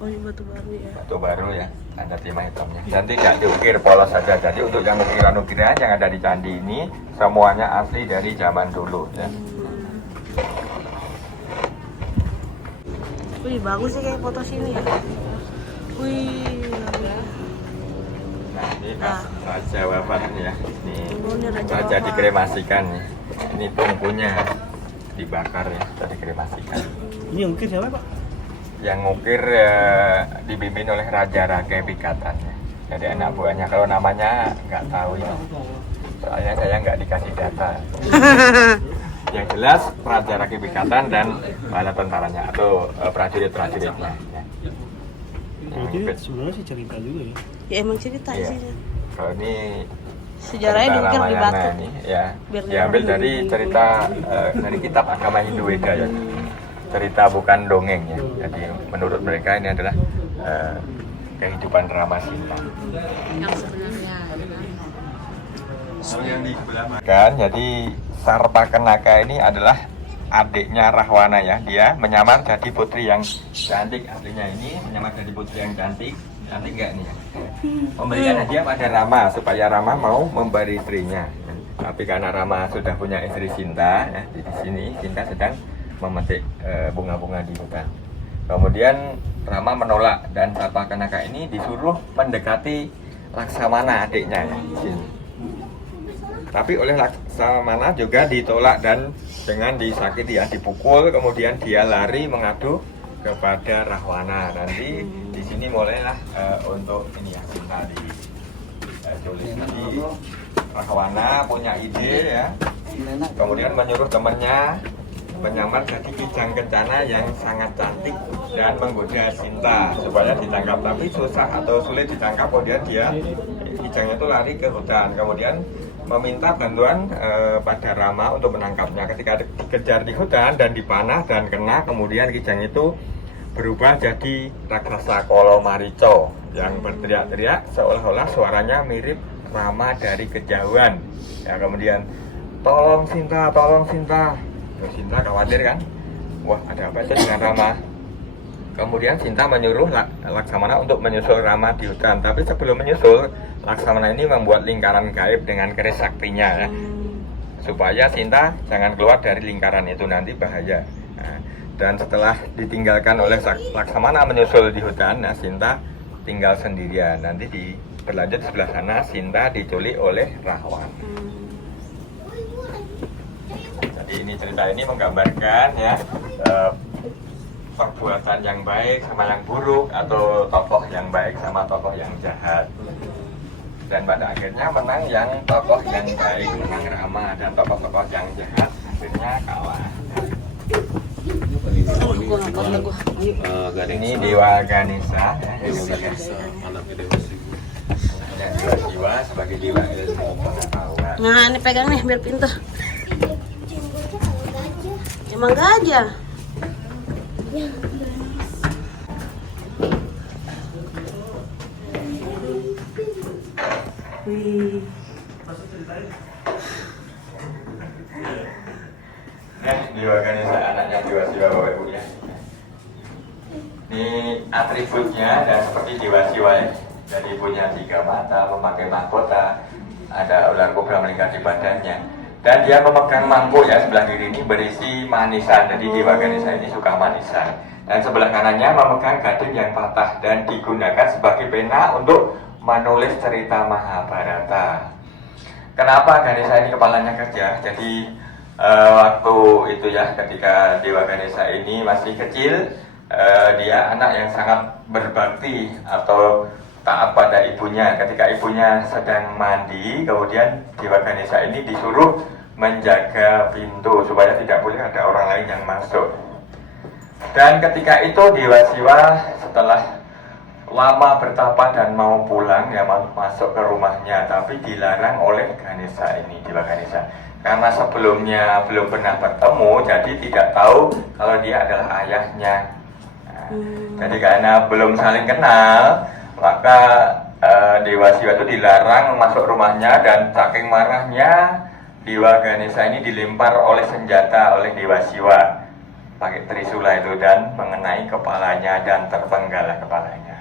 Oh, ini batu baru ya. Batu baru ya, tanda timah hitamnya. Dan tidak diukir, polos saja. Jadi untuk yang ukiran-ukiran yang ada di candi ini semuanya asli dari zaman dulu ya. Wih, bagus sih kayak foto sini ya. Wih. Nah, ini pas raja wafat ya. Ini Oh, ini raja raja wafat. dikremasikan nih. Ini tungkunya dibakar ya, sudah dikremasikan. Ini yang ukir siapa Pak? Yang ngukir dibimbing oleh Raja Rake Pikatan ya. Jadi anak buahnya, kalau namanya nggak tahu ya. Soalnya saya nggak dikasih data. Yang jelas Raja Rake Pikatan dan bala tentaranya atau prajurit-prajuritnya ya. Jadi sebenarnya sih cerita juga ya. Ya emang cerita Iya. isinya. Kalau ini Sejarahnya cerita diukir di Ramayana batu. ini ya, Biar diambil orang dari cerita dari kitab agama Hindu Weda ya. Cerita bukan dongeng ya. Jadi menurut mereka ini adalah kehidupan Rama Sinta. Yang sebenarnya. Kalau yang di sebelah kan, jadi Sarpakenaka ini adalah adiknya Rahwana ya. Dia menyamar jadi putri yang cantik. Aslinya ini menyamar jadi putri yang cantik. Cantik nggak nih ya? Memberikan hadiah pada Rama supaya Rama mau memberi istrinya. Tapi karena Rama sudah punya istri Sinta ya, di sini Sinta sedang memetik bunga-bunga di hutan. Kemudian Rama menolak dan Sarpakenaka ini disuruh mendekati Laksamana adiknya ya. Tapi oleh Laksamana juga ditolak dan dengan disakiti ya, dipukul, kemudian dia lari mengadu kepada Rahwana. Nanti di sini mulailah untuk ini ya, Sinta diculik. Jadi Rahwana punya ide ya, kemudian menyuruh temannya menyamar jadi kijang kencana yang sangat cantik dan menggoda Sinta supaya ditangkap, tapi susah atau sulit ditangkap. Kemudian dia kijangnya itu lari ke hutan, kemudian meminta bantuan pada Rama untuk menangkapnya. Ketika dikejar di hutan dan dipanah dan kena, kemudian kijang itu berubah jadi raksasa Kolomarico yang berteriak-teriak seolah-olah suaranya mirip Rama dari kejauhan ya. Kemudian tolong Sinta, tolong Sinta. Sinta khawatir kan, wah ada apa itu dengan Rama. Kemudian Sinta menyuruh Laksamana untuk menyusul Rama di hutan. Tapi sebelum menyusul, Laksamana ini membuat lingkaran gaib dengan keris saktinya ya. Supaya Sinta jangan keluar dari lingkaran itu, nanti bahaya. Nah, dan setelah ditinggalkan oleh Laksamana menyusul di hutan, nah Sinta tinggal sendirian. Nanti berlanjut di sebelah sana, Sinta diculik oleh Rahwana. Jadi ini cerita ini menggambarkan ya perbuatan yang baik sama yang buruk, atau tokoh yang baik sama tokoh yang jahat. Dan pada akhirnya menang yang tokoh yang baik, menang Rama, dan tokoh-tokoh yang jahat akhirnya kalah. Ini Dewa Ganesha ya, dan Dewa Siwa sebagai dewa ilmu pengetahuan. Nah, ini pegang nih biar pintar. Emang gajah. Dewa Ganesha anaknya Dewa Siwa Bapak Ibu ya. Ini atributnya dan seperti Dewa Siwa ya. Jadi punya 3 mata, memakai mahkota, ada ular kobra melingkar di badannya. Dan dia memegang mangkuk ya, sebelah kiri ini berisi manisan. Jadi Dewa Ganesha ini suka manisan. Dan sebelah kanannya memegang gading yang patah dan digunakan sebagai pena untuk menulis cerita Mahabharata. Kenapa Ganesha ini kepalanya kerja? Jadi waktu itu ya, ketika Dewa Ganesha ini masih kecil, dia anak yang sangat berbakti atau taat pada ibunya. Ketika ibunya sedang mandi, kemudian Dewa Ganesha ini disuruh menjaga pintu supaya tidak boleh ada orang lain yang masuk. Dan ketika itu Dewa Siwa setelah lama bertapa dan mau pulang, ya mau masuk ke rumahnya, tapi dilarang oleh Ganesha ini, Dewa Ganesha. Karena sebelumnya belum pernah bertemu, jadi tidak tahu kalau dia adalah ayahnya. Nah, jadi karena belum saling kenal, maka Dewa Siwa itu dilarang masuk rumahnya, dan saking marahnya Dewa Ganesha ini dilempar oleh senjata oleh Dewa Siwa pakai trisula itu, dan mengenai kepalanya dan terpenggal kepalanya.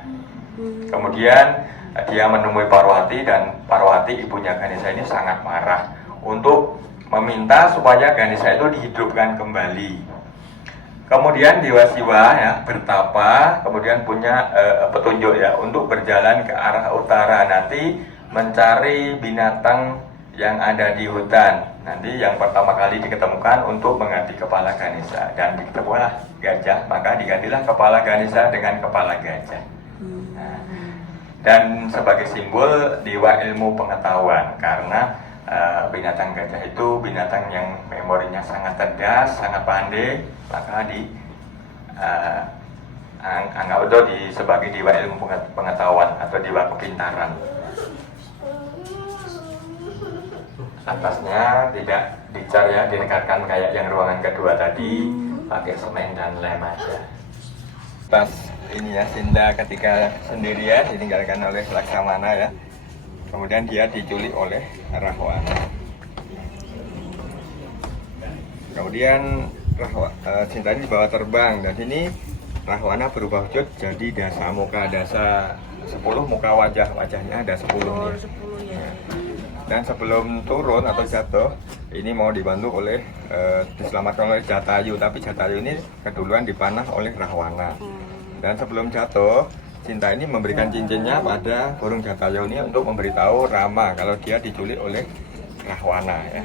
Kemudian dia menemui Parwati, dan Parwati ibunya Ganesha ini sangat marah untuk meminta supaya Ganesha itu dihidupkan kembali. Kemudian Dewa Siwa ya bertapa, kemudian punya petunjuk ya untuk berjalan ke arah utara, nanti mencari binatang yang ada di hutan. Nanti yang pertama kali diketemukan untuk mengganti kepala Ganesha, dan diketemulah gajah, maka digantilah kepala Ganesha dengan kepala gajah. Nah, dan sebagai simbol dewa ilmu pengetahuan, karena binatang gajah itu binatang yang memorinya sangat cerdas, sangat pandai, maka anggap itu sebagai dewa ilmu pengetahuan atau dewa kepintaran. Atasnya tidak dicat ya, direkatkan kayak yang ruangan kedua tadi, pakai semen dan lem aja. Pas ini ya, Sinta ketika sendirian ditinggalkan oleh Laksamana ya. Kemudian dia diculik oleh Rahwana. Kemudian Sinta ini dibawa terbang, dan ini Rahwana berubah wujud jadi Dasa Muka, Dasa 10 muka wajahnya ada 10 nih. Dan sebelum turun atau jatuh, ini mau dibantu oleh diselamatkan oleh Jatayu, tapi Jatayu ini keduluan dipanah oleh Rahwana. Dan sebelum jatuh, Sinta ini memberikan cincinnya pada burung Jatayu ini untuk memberitahu Rama kalau dia diculik oleh Rahwana ya.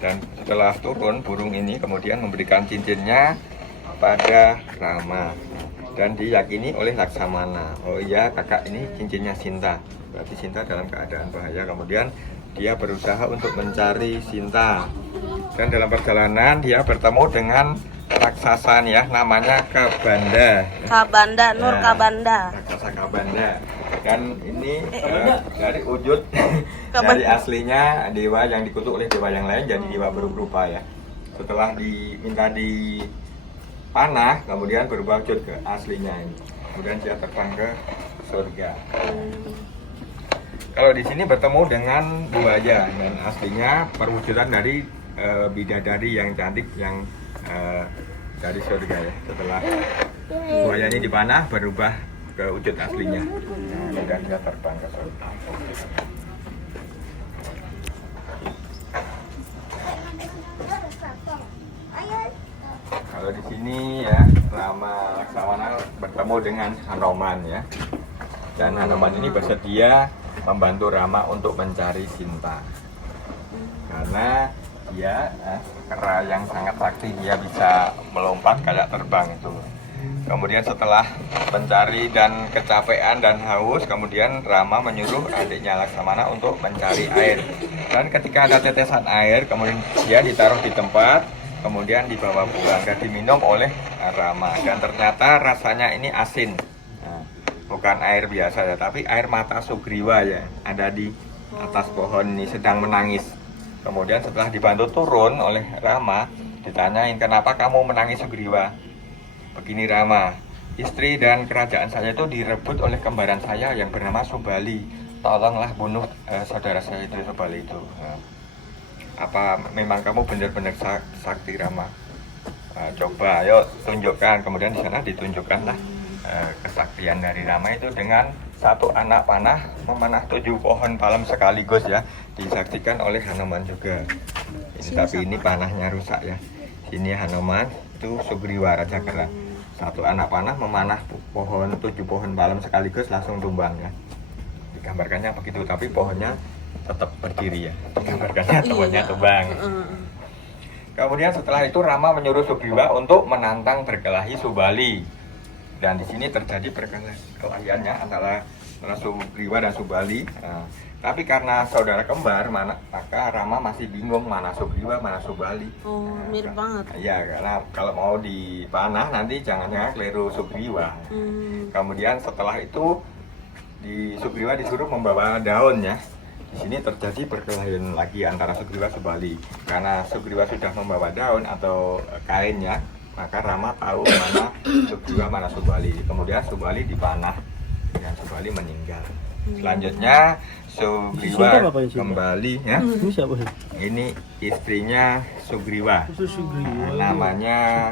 Dan setelah turun, burung ini kemudian memberikan cincinnya pada Rama, dan diyakini oleh Laksamana, oh iya kakak ini cincinnya Sinta, berarti Sinta dalam keadaan bahaya. Kemudian dia berusaha untuk mencari Sinta, dan dalam perjalanan dia bertemu dengan raksasa ya, namanya Kabanda. Nur Kabanda. Raksasa Kabanda. Dan ini dari wujud dari aslinya dewa yang dikutuk oleh dewa yang lain jadi dewa berupa ya. Setelah diminta dipanah, kemudian berubah wujud ke aslinya ini. Kemudian dia terbang ke surga. Kalau di sini bertemu dengan buaya, dan aslinya perwujudan dari bidadari yang cantik yang dari surga ya. Setelah buaya ini dipanah berubah ke wujud aslinya. Nah, kemudian dia terbang ke surga. Kalau di sini ya Rama Laksamana bertemu dengan Hanuman ya. Dan Hanuman ini bersedia membantu Rama untuk mencari Sinta. Karena dia kera yang sangat sakti, dia bisa melompat kayak terbang itu. Kemudian setelah mencari dan kecapean dan haus, kemudian Rama menyuruh adiknya Laksamana untuk mencari air. Dan ketika ada tetesan air, kemudian dia ditaruh di tempat, kemudian dibawa pulang dan diminum oleh Rama. Dan ternyata rasanya ini asin. Nah, bukan air biasa ya, tapi air mata Sugriwa ya, ada di atas pohon ini sedang menangis. Kemudian setelah dibantu turun oleh Rama, ditanyain, kenapa kamu menangis Sugriwa? Begini Rama, istri dan kerajaan saya itu direbut oleh kembaran saya yang bernama Subali. Tolonglah bunuh saudara saya itu, Subali itu. Nah, apa memang kamu benar-benar sakti Rama? Coba ayo tunjukkan. Kemudian di sana ditunjukkanlah kesaktian dari Rama itu dengan satu anak panah memanah 7 pohon palem sekaligus ya, disaksikan oleh Hanuman juga. Tapi ini panahnya rusak ya. Sini Hanuman, itu Sugriwa Raja Kera. Satu anak panah memanah 7 pohon palem sekaligus langsung tumbang ya. Digambarkannya begitu, tapi pohonnya tetap berdiri ya. Digambarkannya pohonnya tumbang. Kemudian setelah itu Rama menyuruh Sugriwa untuk menantang berkelahi Subali. Dan di sini terjadi perkelahiannya antara Sugriwa dan Subali. Nah, tapi karena saudara kembar, maka Rama masih bingung mana Sugriwa, mana Subali. Oh, mirip banget. Ya, karena kalau mau dipanah nanti jangan-jangan keliru Sugriwa. Kemudian setelah itu Sugriwa disuruh membawa daun ya. Di sini terjadi perkelahian lagi antara Sugriwa dan Subali. Karena Sugriwa sudah membawa daun atau kainnya, maka Rama tahu mana Sugriwa, mana Subali. Kemudian Subali dipanah dan Subali meninggal. Selanjutnya Sugriwa kembali ya. Ini siapa sih? Ini istrinya Sugriwa. Namanya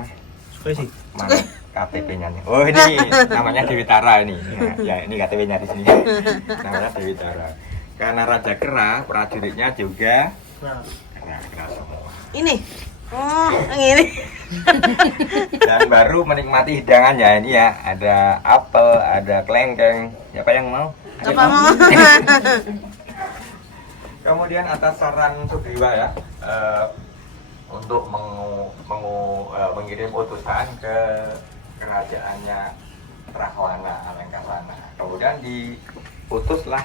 Spesi. mana KTP-nya nih? Oh ini namanya Dewi Tara ini. Ya ini KTP-nya di sini. Namanya Dewi Tara. Karena Raja Kera, prajuritnya juga kera semua. Ini. Oh, yang ini. Dan baru menikmati hidangannya ini ya, ada apel, ada kelengkeng. Siapa yang mau? Apa mau? Kemudian atas saran Sugriwa ya, untuk mengirim utusan ke kerajaannya Rahwana Alengkasana. Kemudian diutuslah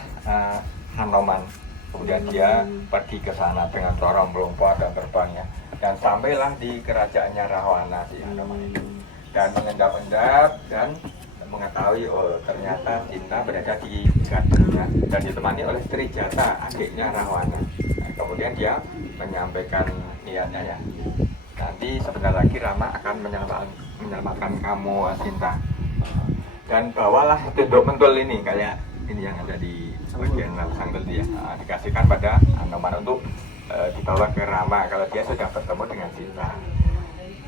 Hanuman. Kemudian dia pergi ke sana dengan corong melompat dan terbangnya. Dan sampailah di kerajaannya Rahwana si Hanuman itu. Dan mengendap-endap dan mengetahui ternyata Sinta berada di gadingnya dan ditemani oleh Trijata, adiknya Rahwana. Nah, kemudian dia menyampaikan niatnya ya. Nanti sebentar lagi Rama akan menyelamatkan kamu Sinta. Dan bawalah tunduk mentul ini kayak ini yang ada di bagian sanggul dia. Nah, dikasihkan pada Hanuman untuk dibawa ke Rama kalau dia sudah bertemu dengan Sinta.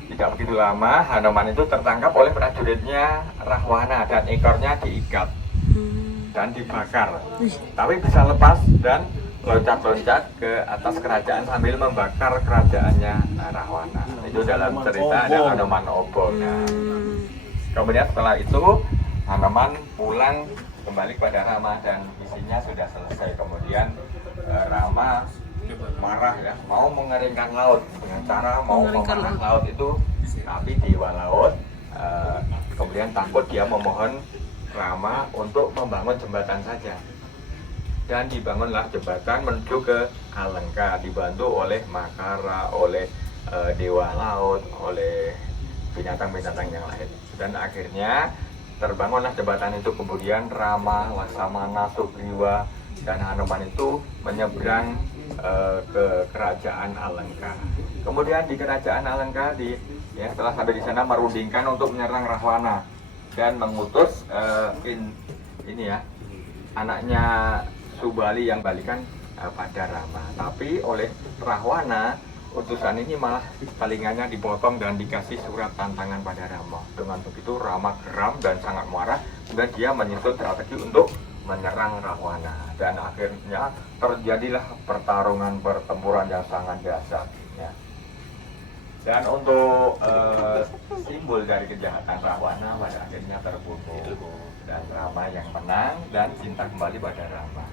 Tidak begitu lama Hanuman itu tertangkap oleh prajuritnya Rahwana dan ekornya diikat dan dibakar. Tapi bisa lepas dan loncat-loncat ke atas kerajaan sambil membakar kerajaannya Rahwana. Itu dalam cerita ada Hanuman Obor. Kemudian setelah itu Hanuman pulang kembali kepada Rama dan misinya sudah selesai. Kemudian Rama marah ya, mau mengeringkan laut dengan cara mau memanah laut itu, tapi dewa laut kemudian takut, dia memohon Rama untuk membangun jembatan saja. Dan dibangunlah jembatan menuju ke Alengka, dibantu oleh Makara, oleh dewa laut, oleh binatang-binatang yang lain. Dan akhirnya terbangunlah jembatan itu. Kemudian Rama, Laksamana, Sugriwa, dan Hanuman itu menyeberang ke kerajaan Alengka. Kemudian di kerajaan Alengka setelah sampai di sana merundingkan untuk menyerang Rahwana dan mengutus anaknya Subali yang balikan pada Rama. Tapi oleh Rahwana utusan ini malah telingannya dipotong dan dikasih surat tantangan pada Rama. Dengan begitu Rama geram dan sangat marah, kemudian dia menyusun strategi untuk menyerang Rahwana, dan akhirnya terjadilah pertempuran yang sangat dahsyat ya. Dan untuk simbol dari kejahatan Rahwana pada akhirnya terbunuh, dan Rama yang menang dan Sinta kembali pada Rama.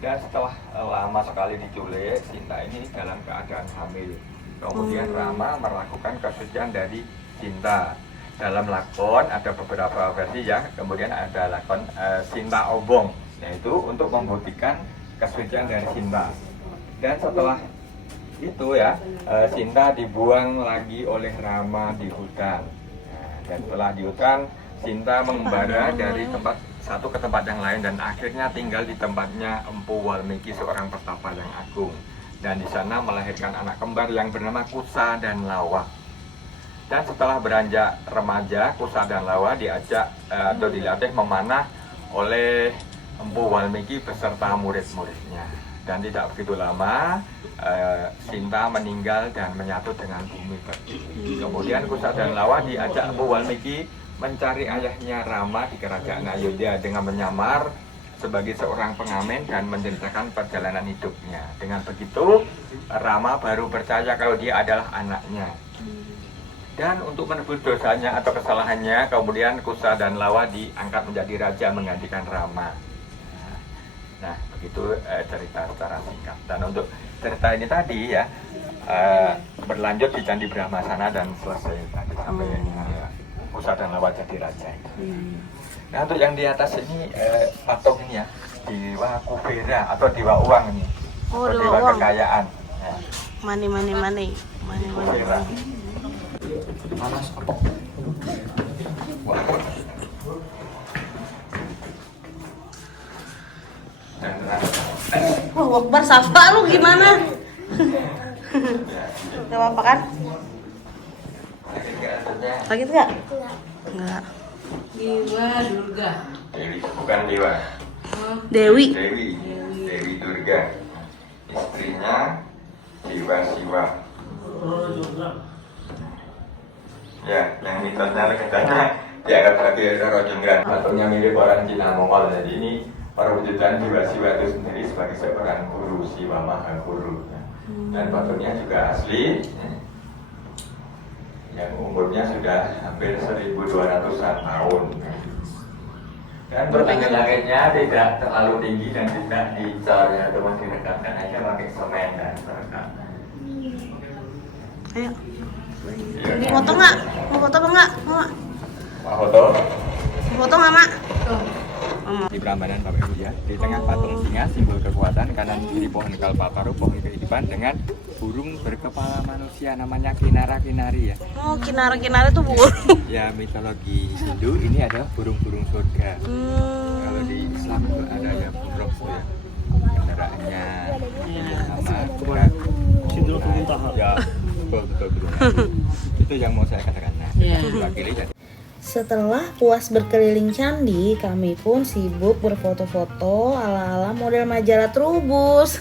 Dan setelah lama sekali diculik, Sinta ini dalam keadaan hamil. Kemudian Rama melakukan kesucian dari Sinta. Dalam lakon ada beberapa versi ya. Kemudian ada lakon Sinta Obong, yaitu untuk membuktikan kesucian dari Sinta. Dan setelah itu ya, Sinta dibuang lagi oleh Rama di hutan. Nah, dan setelah di hutan, Sinta mengembara dari satu ke tempat yang lain, dan akhirnya tinggal di tempatnya Empu Walmiki, seorang petapa yang agung. Dan di sana melahirkan anak kembar yang bernama Kusa dan Lawa. Dan setelah beranjak remaja, Kusa dan Lawa diajak atau dilatih memanah oleh Empu Walmiki beserta murid-muridnya. Dan tidak begitu lama, Sinta meninggal dan menyatu dengan bumi pertiwi. Kemudian Kusa dan Lawa diajak Empu Walmiki mencari ayahnya Rama di kerajaan Ayodhya dengan menyamar sebagai seorang pengamen dan menceritakan perjalanan hidupnya. Dengan begitu, Rama baru percaya kalau dia adalah anaknya. Dan untuk menebus dosanya atau kesalahannya, kemudian Kusa dan Lawa diangkat menjadi raja menggantikan Rama. Nah, begitu cerita secara singkat. Dan untuk cerita ini tadi ya, berlanjut di Candi Brahmasana dan selesai tadi sampai Kusa dan Lawa jadi raja. Nah, untuk yang di atas ini patung ini ya, Dewa Kubera atau Dewa Uang ini. Oh, atau Dewa Uang. Kekayaan. Ya. Mani. Kubera. Panas apa? Wah. Wah, Akbar, Safa lu gimana? Gak apa-apa kan? Sakit nggak? Nggak. Dewi, bukan Dewa. Dewi. Dewi Durga. Istrinya Dewa Siwa. Ya, yang mitosnya legendanya dianggap sebagai Roro Jonggrang. Patungnya mirip orang Cina Mongol. Jadi ini perwujudan Dewa Siwa itu sendiri sebagai seorang guru, Siwa Maha Guru. Dan patungnya juga asli, yang umurnya sudah hampir 1200-an tahun. Dan langit-langitnya tidak terlalu tinggi dan tidak dicor ya, cuma direkatkan aja pakai semen dan perekat. Ayo. Mau foto nggak? Mau foto apa nggak? Mau? Pak Foto Mau foto nggak, Mak? di Prambanan Bapak Ibu ya, di tengah patung singa simbol kekuatan, kanan kiri pohon kalpataru pohon kehidupan dengan burung berkepala manusia namanya kinara-kinari ya. Oh, kinara-kinara itu burung. Ya, mitologi Hindu ini adalah burung-burung surga. Kalau di Islam itu ada ya burung ya, kendaraannya sama berat. Ya, betul. Itu yang mau saya katakan. Nah, wakili jadi. Setelah puas berkeliling candi, kami pun sibuk berfoto-foto ala-ala model majalah Trubus.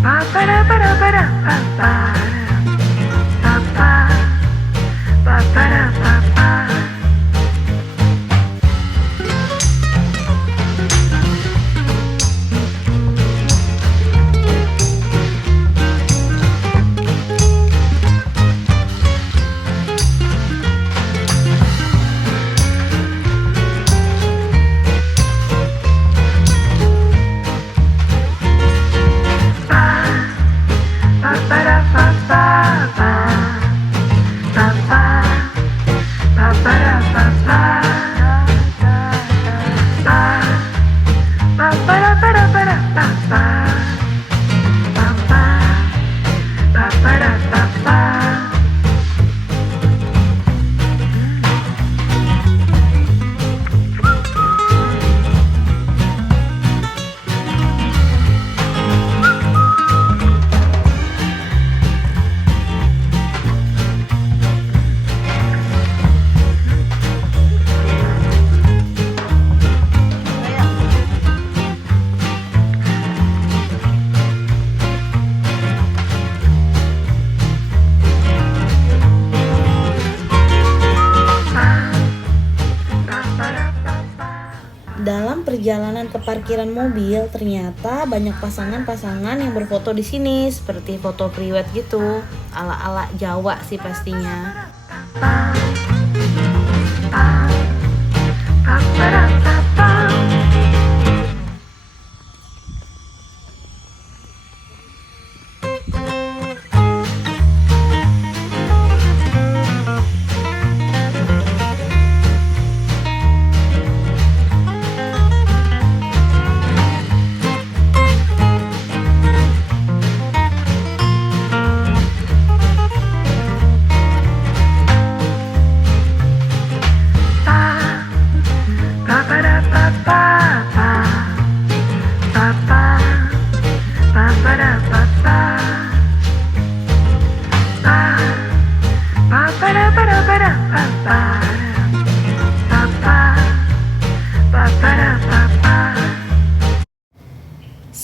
Ba ba da ba da ba da ba ba. Dalam perjalanan ke parkiran mobil, ternyata banyak pasangan-pasangan yang berfoto di sini, seperti foto priwet gitu, ala-ala Jawa sih pastinya.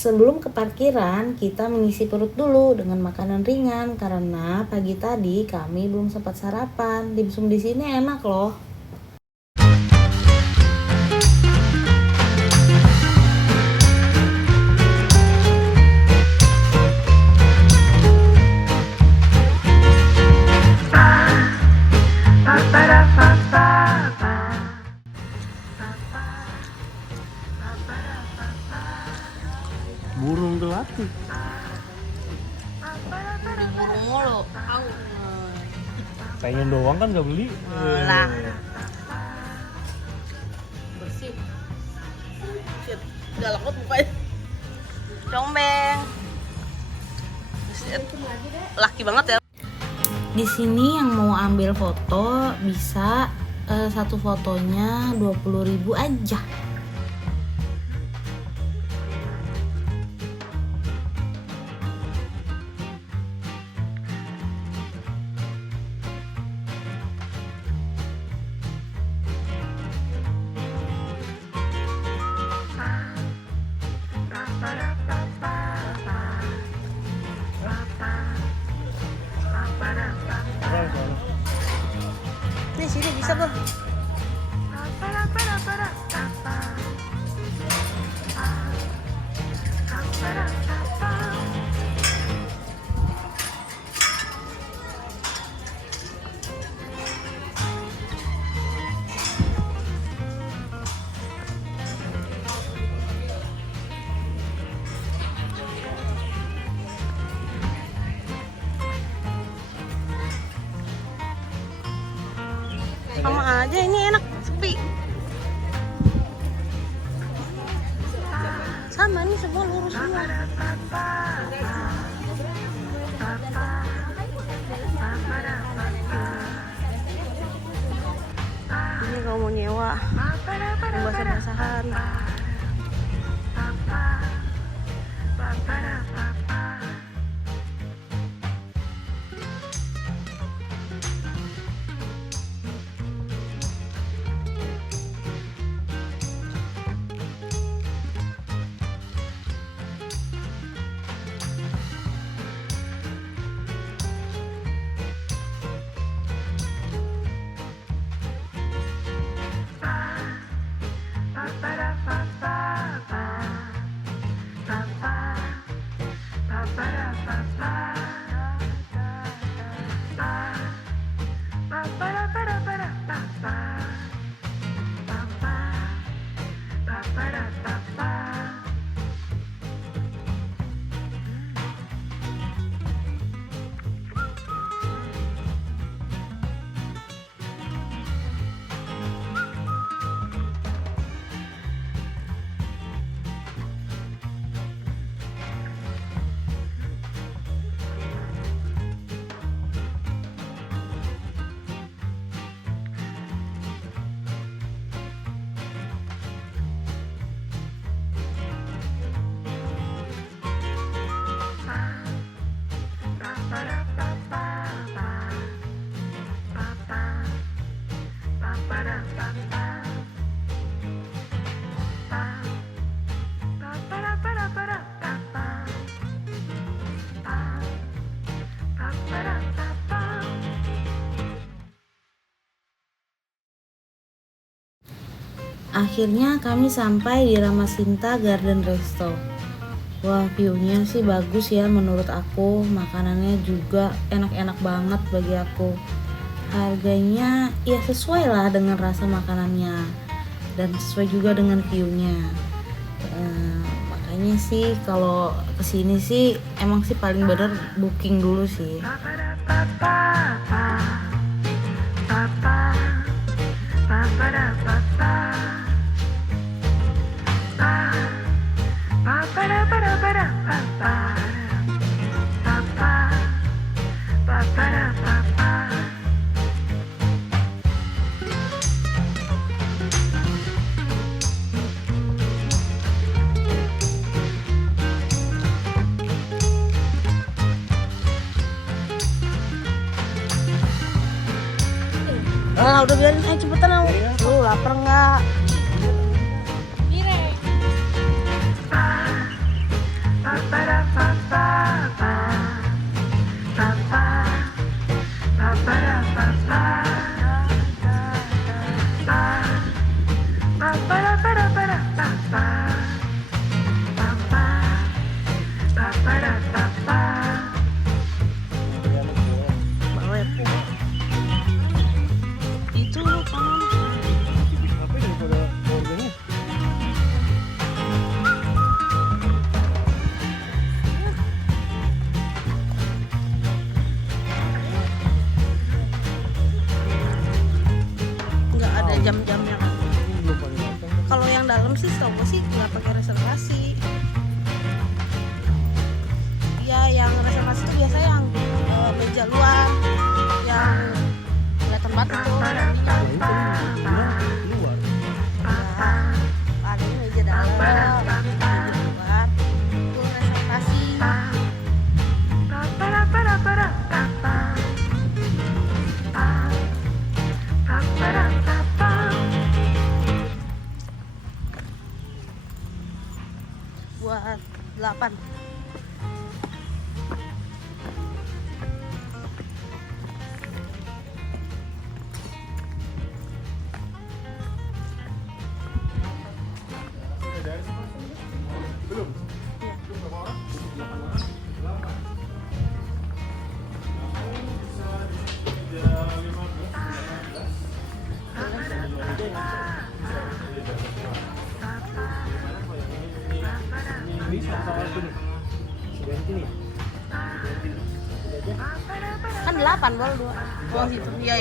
Sebelum ke parkiran, kita mengisi perut dulu dengan makanan ringan karena pagi tadi kami belum sempat sarapan. Dimsum di sini enak loh. Burung tuh hati. Burung mulu. Pengen doang kan nggak beli. Lah. Bersih. Shit, galak banget mukanya. Combeng. Shit. Laki banget ya. Di sini yang mau ambil foto bisa satu fotonya 20.000 aja. Nih sini bisa tuh. Sama aja ini enak sepi. Sama nih semua lurus semua. Ini kalau mau nyewa, mau basah-basahan. Akhirnya kami sampai di Ramasinta Garden Resto. Wah, view-nya sih bagus ya menurut aku. Makanannya juga enak-enak banget bagi aku. Harganya ya sesuai lah dengan rasa makanannya. Dan sesuai juga dengan view-nya. Makanya sih kalau kesini sih emang sih paling bener booking dulu sih. Udah biarin aja cepetan aku. Lu lapar nggak? Itu nggak ada jam-jamnya kan? Kalau yang dalam sih setahu gue sih nggak pakai reservasi. Ya yang reservasi itu biasanya yang meja luar, yang kelihatan banget itu. Ada meja dalam, meja luar, itu reservasi. Buat 8. Kan 8 baru 2. Oh situ. Iya.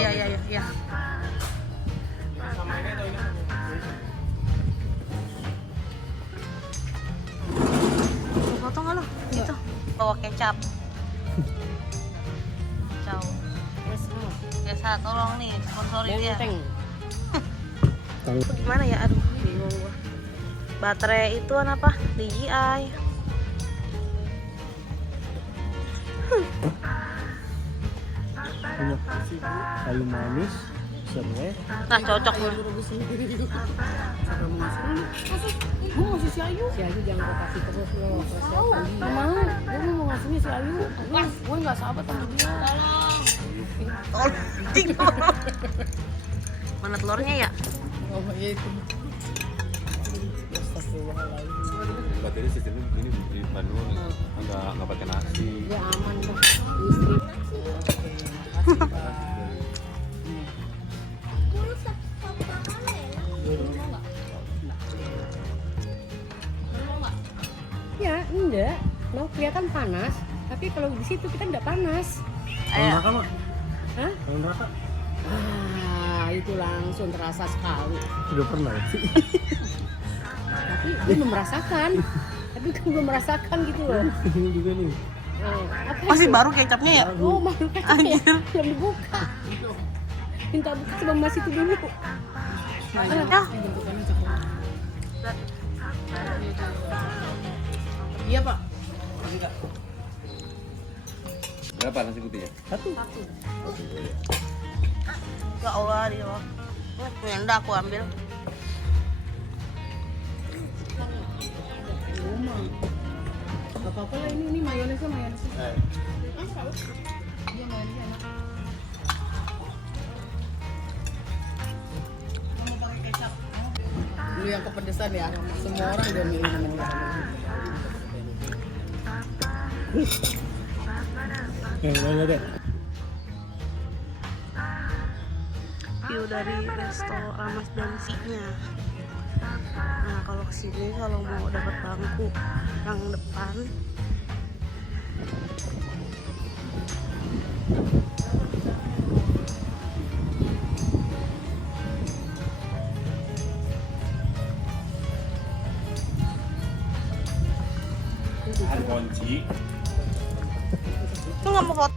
Potong nggak lo? Gitu. Bawa kecap. Kacau. Biasa tolong nih, sponsorin dia. Gimana ya? Aduh, bingung gua. Baterai itu apa? DJI. Kayu manis, serai. Nah, cocok gue. Gue ngasih si Ayu. Si Ayu jangan gue kasih terus lo. Gak mau. Gue mau ngasihnya si Ayu. Gue nggak sahabat sama dia. Tolong. Mana telurnya ya? Oh iya itu. Baterai sistemnya ini di Bandung nggak pakai nasi. Dia aman dah. Istri. Ya, enggak. Mau kelihatan panas, tapi kalau di situ kita enggak panas. Kalau neraka mah? Hah? Kalau neraka? Ah, itu langsung terasa sekali. Sudah pernah sih. Tapi gue belum merasakan. Tapi gue belum merasakan gitu loh. Ini juga nih. Apa Masih itu? baru kecapnya ya? Oh, baru kayaknya ya. Belum dibuka. Minta buka sebelum masih itu dulu. Iya Pak. Berapa nasi putihnya? Satu. Ya Allah, dia. Punya aku ambil. Gak apa-apa lah ini mayonesnya. Iya mayonesnya enak. Mau pakai kecap? lu yang kepedesan ya. Semua orang udah milih temen lu. Ada. View dari resto Ramas dan Si-nya. Nah, kalau kesini kalau mau dapat bangku yang depan, kunci. lu nggak mau foto?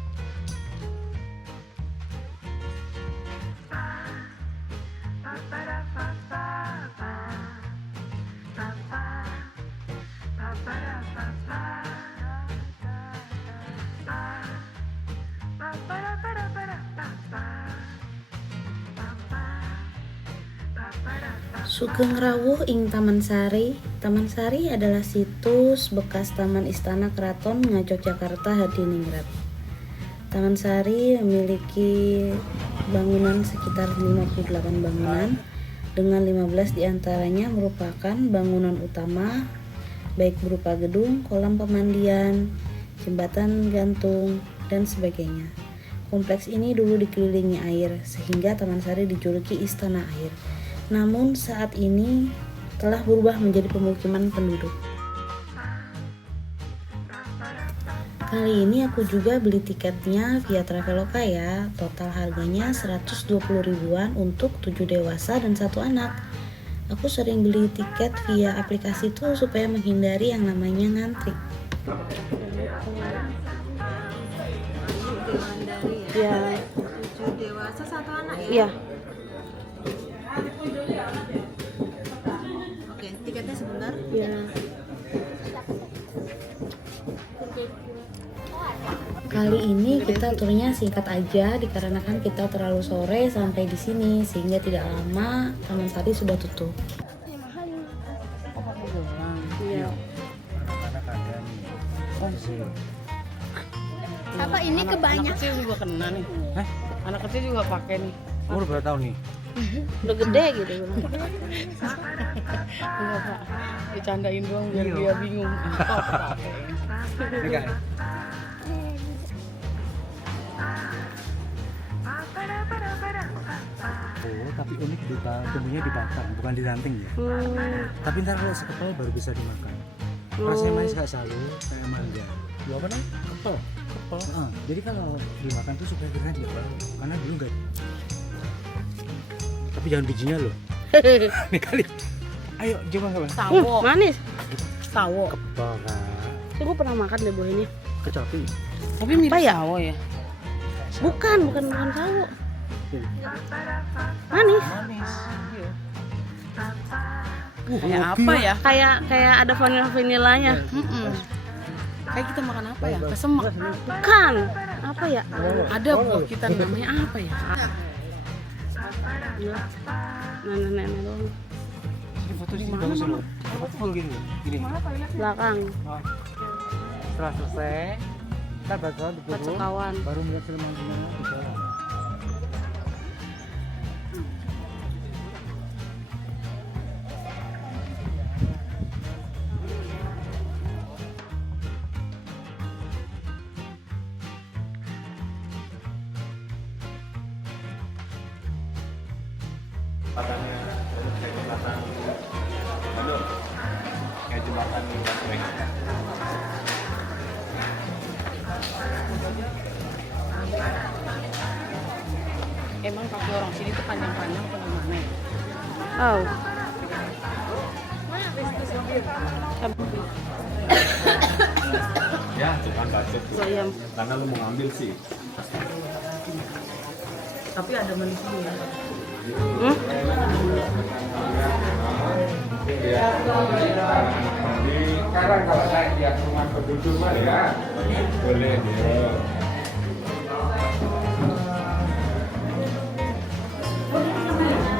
Sugeng rawuh ing Taman Sari. Taman Sari adalah situs bekas Taman Istana Keraton Ngayogyakarta Hadiningrat. Taman Sari memiliki bangunan sekitar 58 bangunan, dengan 15 diantaranya merupakan bangunan utama, baik berupa gedung, kolam pemandian, jembatan gantung, dan sebagainya. Kompleks ini dulu dikelilingi air, sehingga Taman Sari dijuluki Istana Air. Namun saat ini telah berubah menjadi pemukiman penduduk. Kali ini aku juga beli tiketnya via Traveloka ya. Total harganya 120 ribuan untuk 7 dewasa dan 1 anak. Aku sering beli tiket via aplikasi itu supaya menghindari yang namanya ngantri. Ya. 7 dewasa 1 anak ya? Iya. Oke, tiketnya sebentar. Ya. Kali ini kita turnya singkat aja dikarenakan kita terlalu sore sampai di sini sehingga tidak lama Taman Sari sudah tutup. Iya. Anak-anak ada nih. Oh sih. Apa ini kebanyakan? Anak kecil juga kena nih. Hah? Anak kecil juga pakai nih. Umur berapa tahun nih? Udah gede gitu. Enggak, Pak. Dicandain doang biar Iya. dia bingung. Ini kan? Oh, tapi unik tumbuhnya dibakar, bukan diranting ya. Tapi ntar kalau sekepal baru bisa dimakan. Rasanya manis gak selalu kayak mangga. Lu apa nih? Kepel. Kepel. Jadi kalau dimakan tuh supaya keren ya, karena dulu enggak. Tapi jangan bijinya loh. Nih kali. Ayo coba nggak bang? Sawo. Manis. Sawo. Kepel kak. Gue pernah makan deh buah ini. Kecapi. Tapi mirip Apa ya? sawo ya. Bukan sawo. Manis. Kayak apa ya? Kayak ada vanilanya. Kayak kita makan apa ya? Kesemek. Bukan. Apa ya? Ada buah kita namanya apa ya? Nenek doang. Ini foto di mana sih? Foto full gini. Gini. Belakang. Setelah selesai, kita baca dulu. Baca kawan. Baru melihat filmnya di bawah. Kayak jembatan busway. Emang kaki orang sini tuh panjang-panjang atau gimana ya? Oh. Ya, cuman bacot tuh. Ayam. Karena lu mau ngambil sih. Tapi ada manisnya ya. Sekarang kalau naik di rumah penduduk mah ya boleh ya.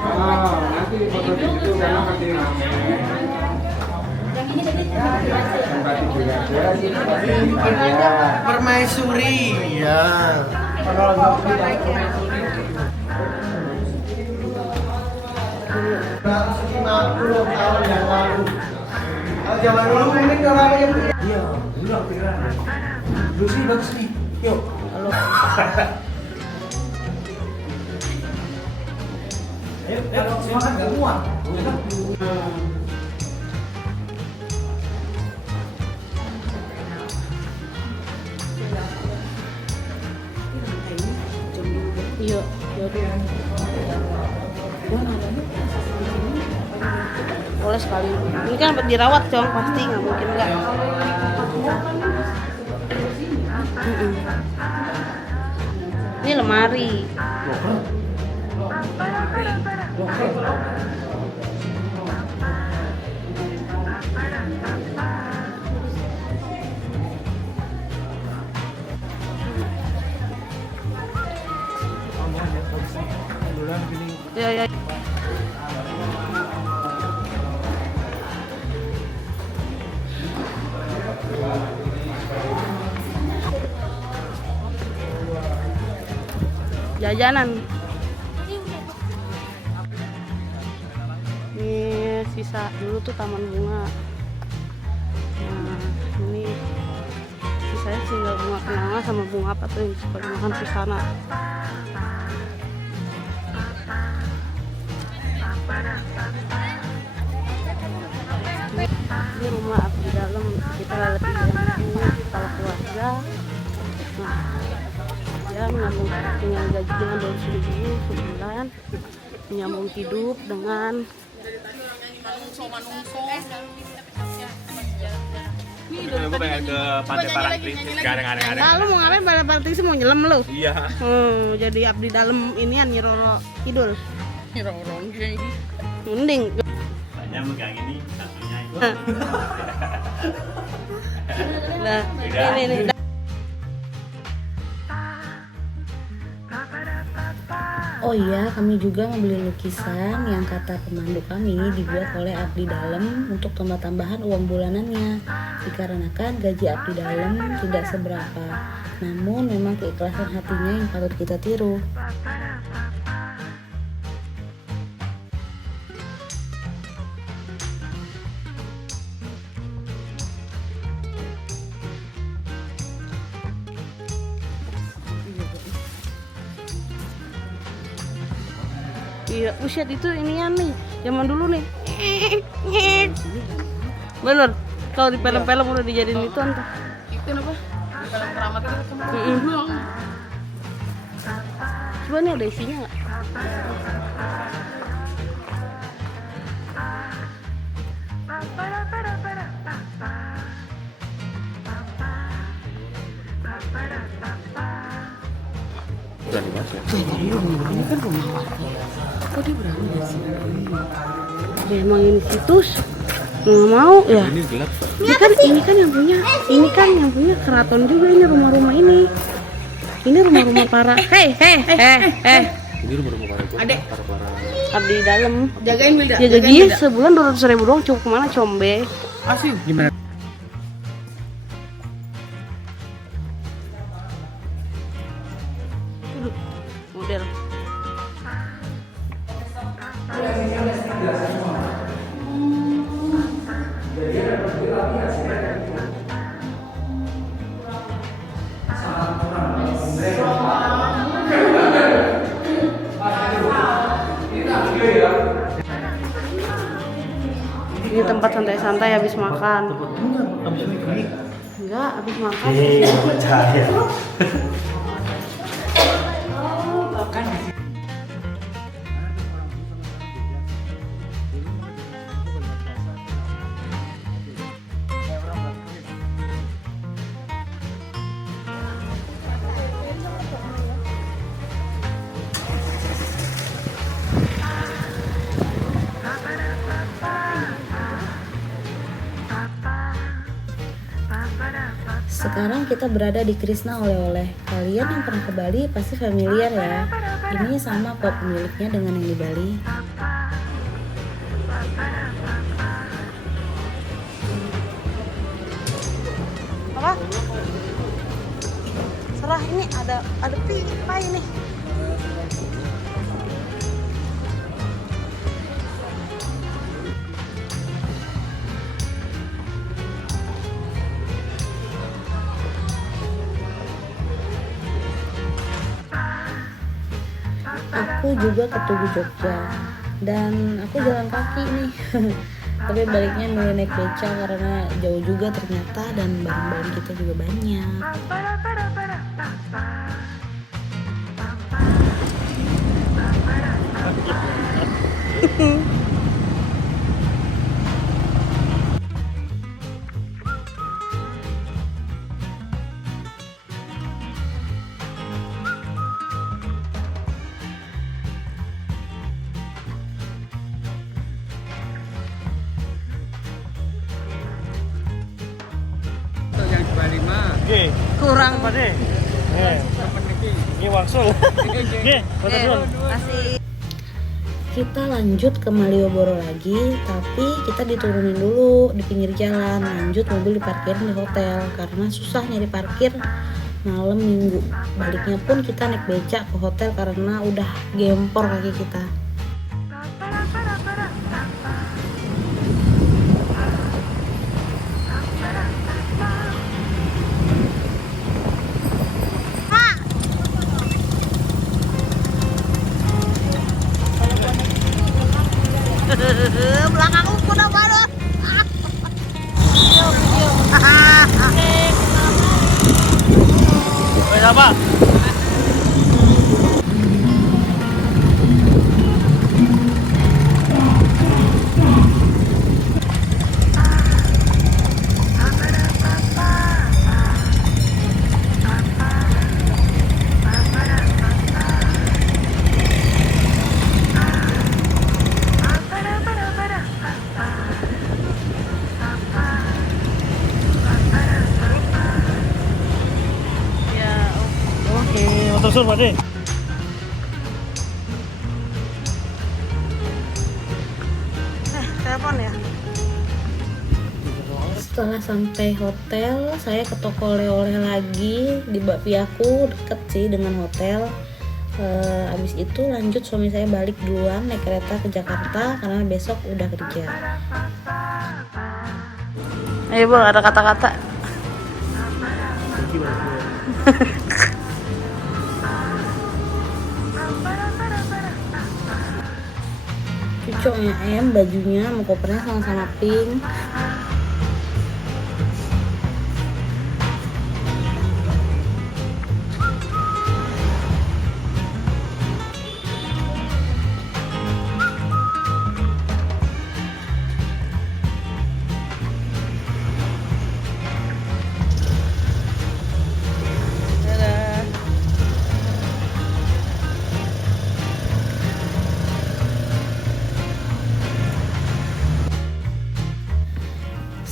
Nanti foto di situ karena masih ramai. Permaisuri, ya. 50 tahun yang lalu. Kalau zaman dulu mungkin orang yang iya, dulu pikiran. Dulu sih bagus nih. Yuk. Halo. Ayo, semua kan nggak muat. Iya, boleh sekali. Ini kan dirawat dong, pasti nggak mungkin nggak. Ini lemari. Ya, ya. Jajanan. Ini sisa dulu tuh taman bunga. Nah, ini sisanya tinggal bunga kenanga sama bunga apa tuh yang suka dimakan Susana. Ini rumah abdi dalam, kita lebih kepala keluarga. Nah, dia dengan gajinya 200.000 sebulan, menyambung hidup dengan Gue pengen ke Pantai Parangtritis, kadang-kadang. Nah, lu mau ngapain pada Parangtritis, mau nyelam lu? Iya. Jadi abdi dalam inian Nyi Roro Kidul. Nyi Roro sih. Mending. Banyak megang ini, satunya itu. Nah, ini nih. Oh iya, kami juga membeli lukisan yang kata pemandu kami dibuat oleh abdi dalam untuk tambah-tambahan uang bulanannya. Dikarenakan gaji abdi dalam tidak seberapa, namun memang keikhlasan hatinya yang patut kita tiru. Iya, buset itu inian nih, zaman dulu nih. Bener, kalau di film-film udah dijadiin itu entah. Itu apa? Film keramat itu Coba nih ada isinya nggak? Ini kan rumah kok dia berani di sini? Ya emang ini situs nggak mau ya. Ini gelap. Ini kan yang punya, ini kan yang punya keraton juga ini rumah-rumah ini. Ini rumah-rumah para. Hei. Ini rumah-rumah para Abdi dalam. Jagain Wilda. Ya gajinya sebulan 200.000 doang, cukup kemana combe? Asli. Gimana? Model. Ini tempat santai-santai habis makan. Enggak, habis makan. Percaya. Sekarang kita berada di Krishna Oleh-oleh. Kalian yang pernah ke Bali pasti familiar ya. Ini sama kok pemiliknya dengan yang di Bali. Apa? Serah ini ada pipa ini. aku juga ke Tugu Jogja dan aku jalan kaki nih. Tapi baliknya milih naik beca karena jauh juga ternyata dan barang-barang kita juga banyak. Yang 25. Oke, Kurang. apa deh? Ini wangsul. Oke, foto dulu. Kita lanjut ke Malioboro lagi, tapi kita diturunin dulu di pinggir jalan, lanjut mobil diparkirin di hotel karena susah nyari parkir malam minggu. Baliknya pun kita naik becak ke hotel karena udah gempor kaki kita. Belakangku kuda banget. Apa? Oke, motor sur Pak De. Telepon ya. Setelah sampai hotel, saya ke toko oleh-oleh lagi di Bakpiaku, deket sih dengan hotel. Abis itu lanjut suami saya balik duluan naik kereta ke Jakarta karena besok udah kerja. Ayo Bang, ada kata-kata. Cucoknya M, bajunya sama kopernya sama-sama pink.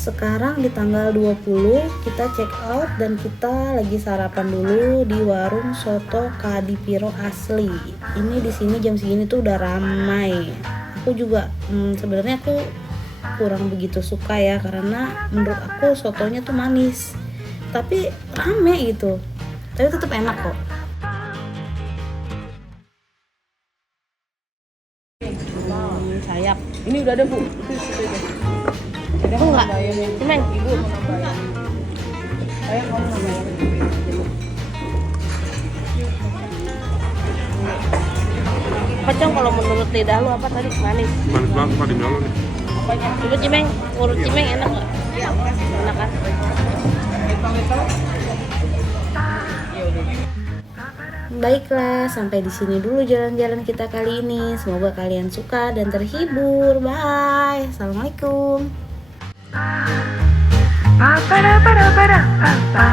Sekarang di tanggal 20 kita check out dan kita lagi sarapan dulu di warung soto Kadipiro asli. Ini di sini jam segini tuh udah ramai. Aku juga sebenarnya aku kurang begitu suka ya karena menurut aku sotonya tuh manis. Tapi rame gitu. Tapi tetap enak kok. Sayap. Ini udah ada Bu. Ada enggak? Cimeng, Ibu. Ayo kamu namanya. Pecong kalau menurut lidah lu apa tadi? Manis. Manis banget Pak, demi Allah nih. Coba Cimeng, urut Cimeng enak nggak? Iya, enak kan? Baiklah, sampai di sini dulu jalan-jalan kita kali ini. Semoga kalian suka dan terhibur. Bye. Assalamualaikum. Ba-ba-da-ba-da-ba-da-ba-ba.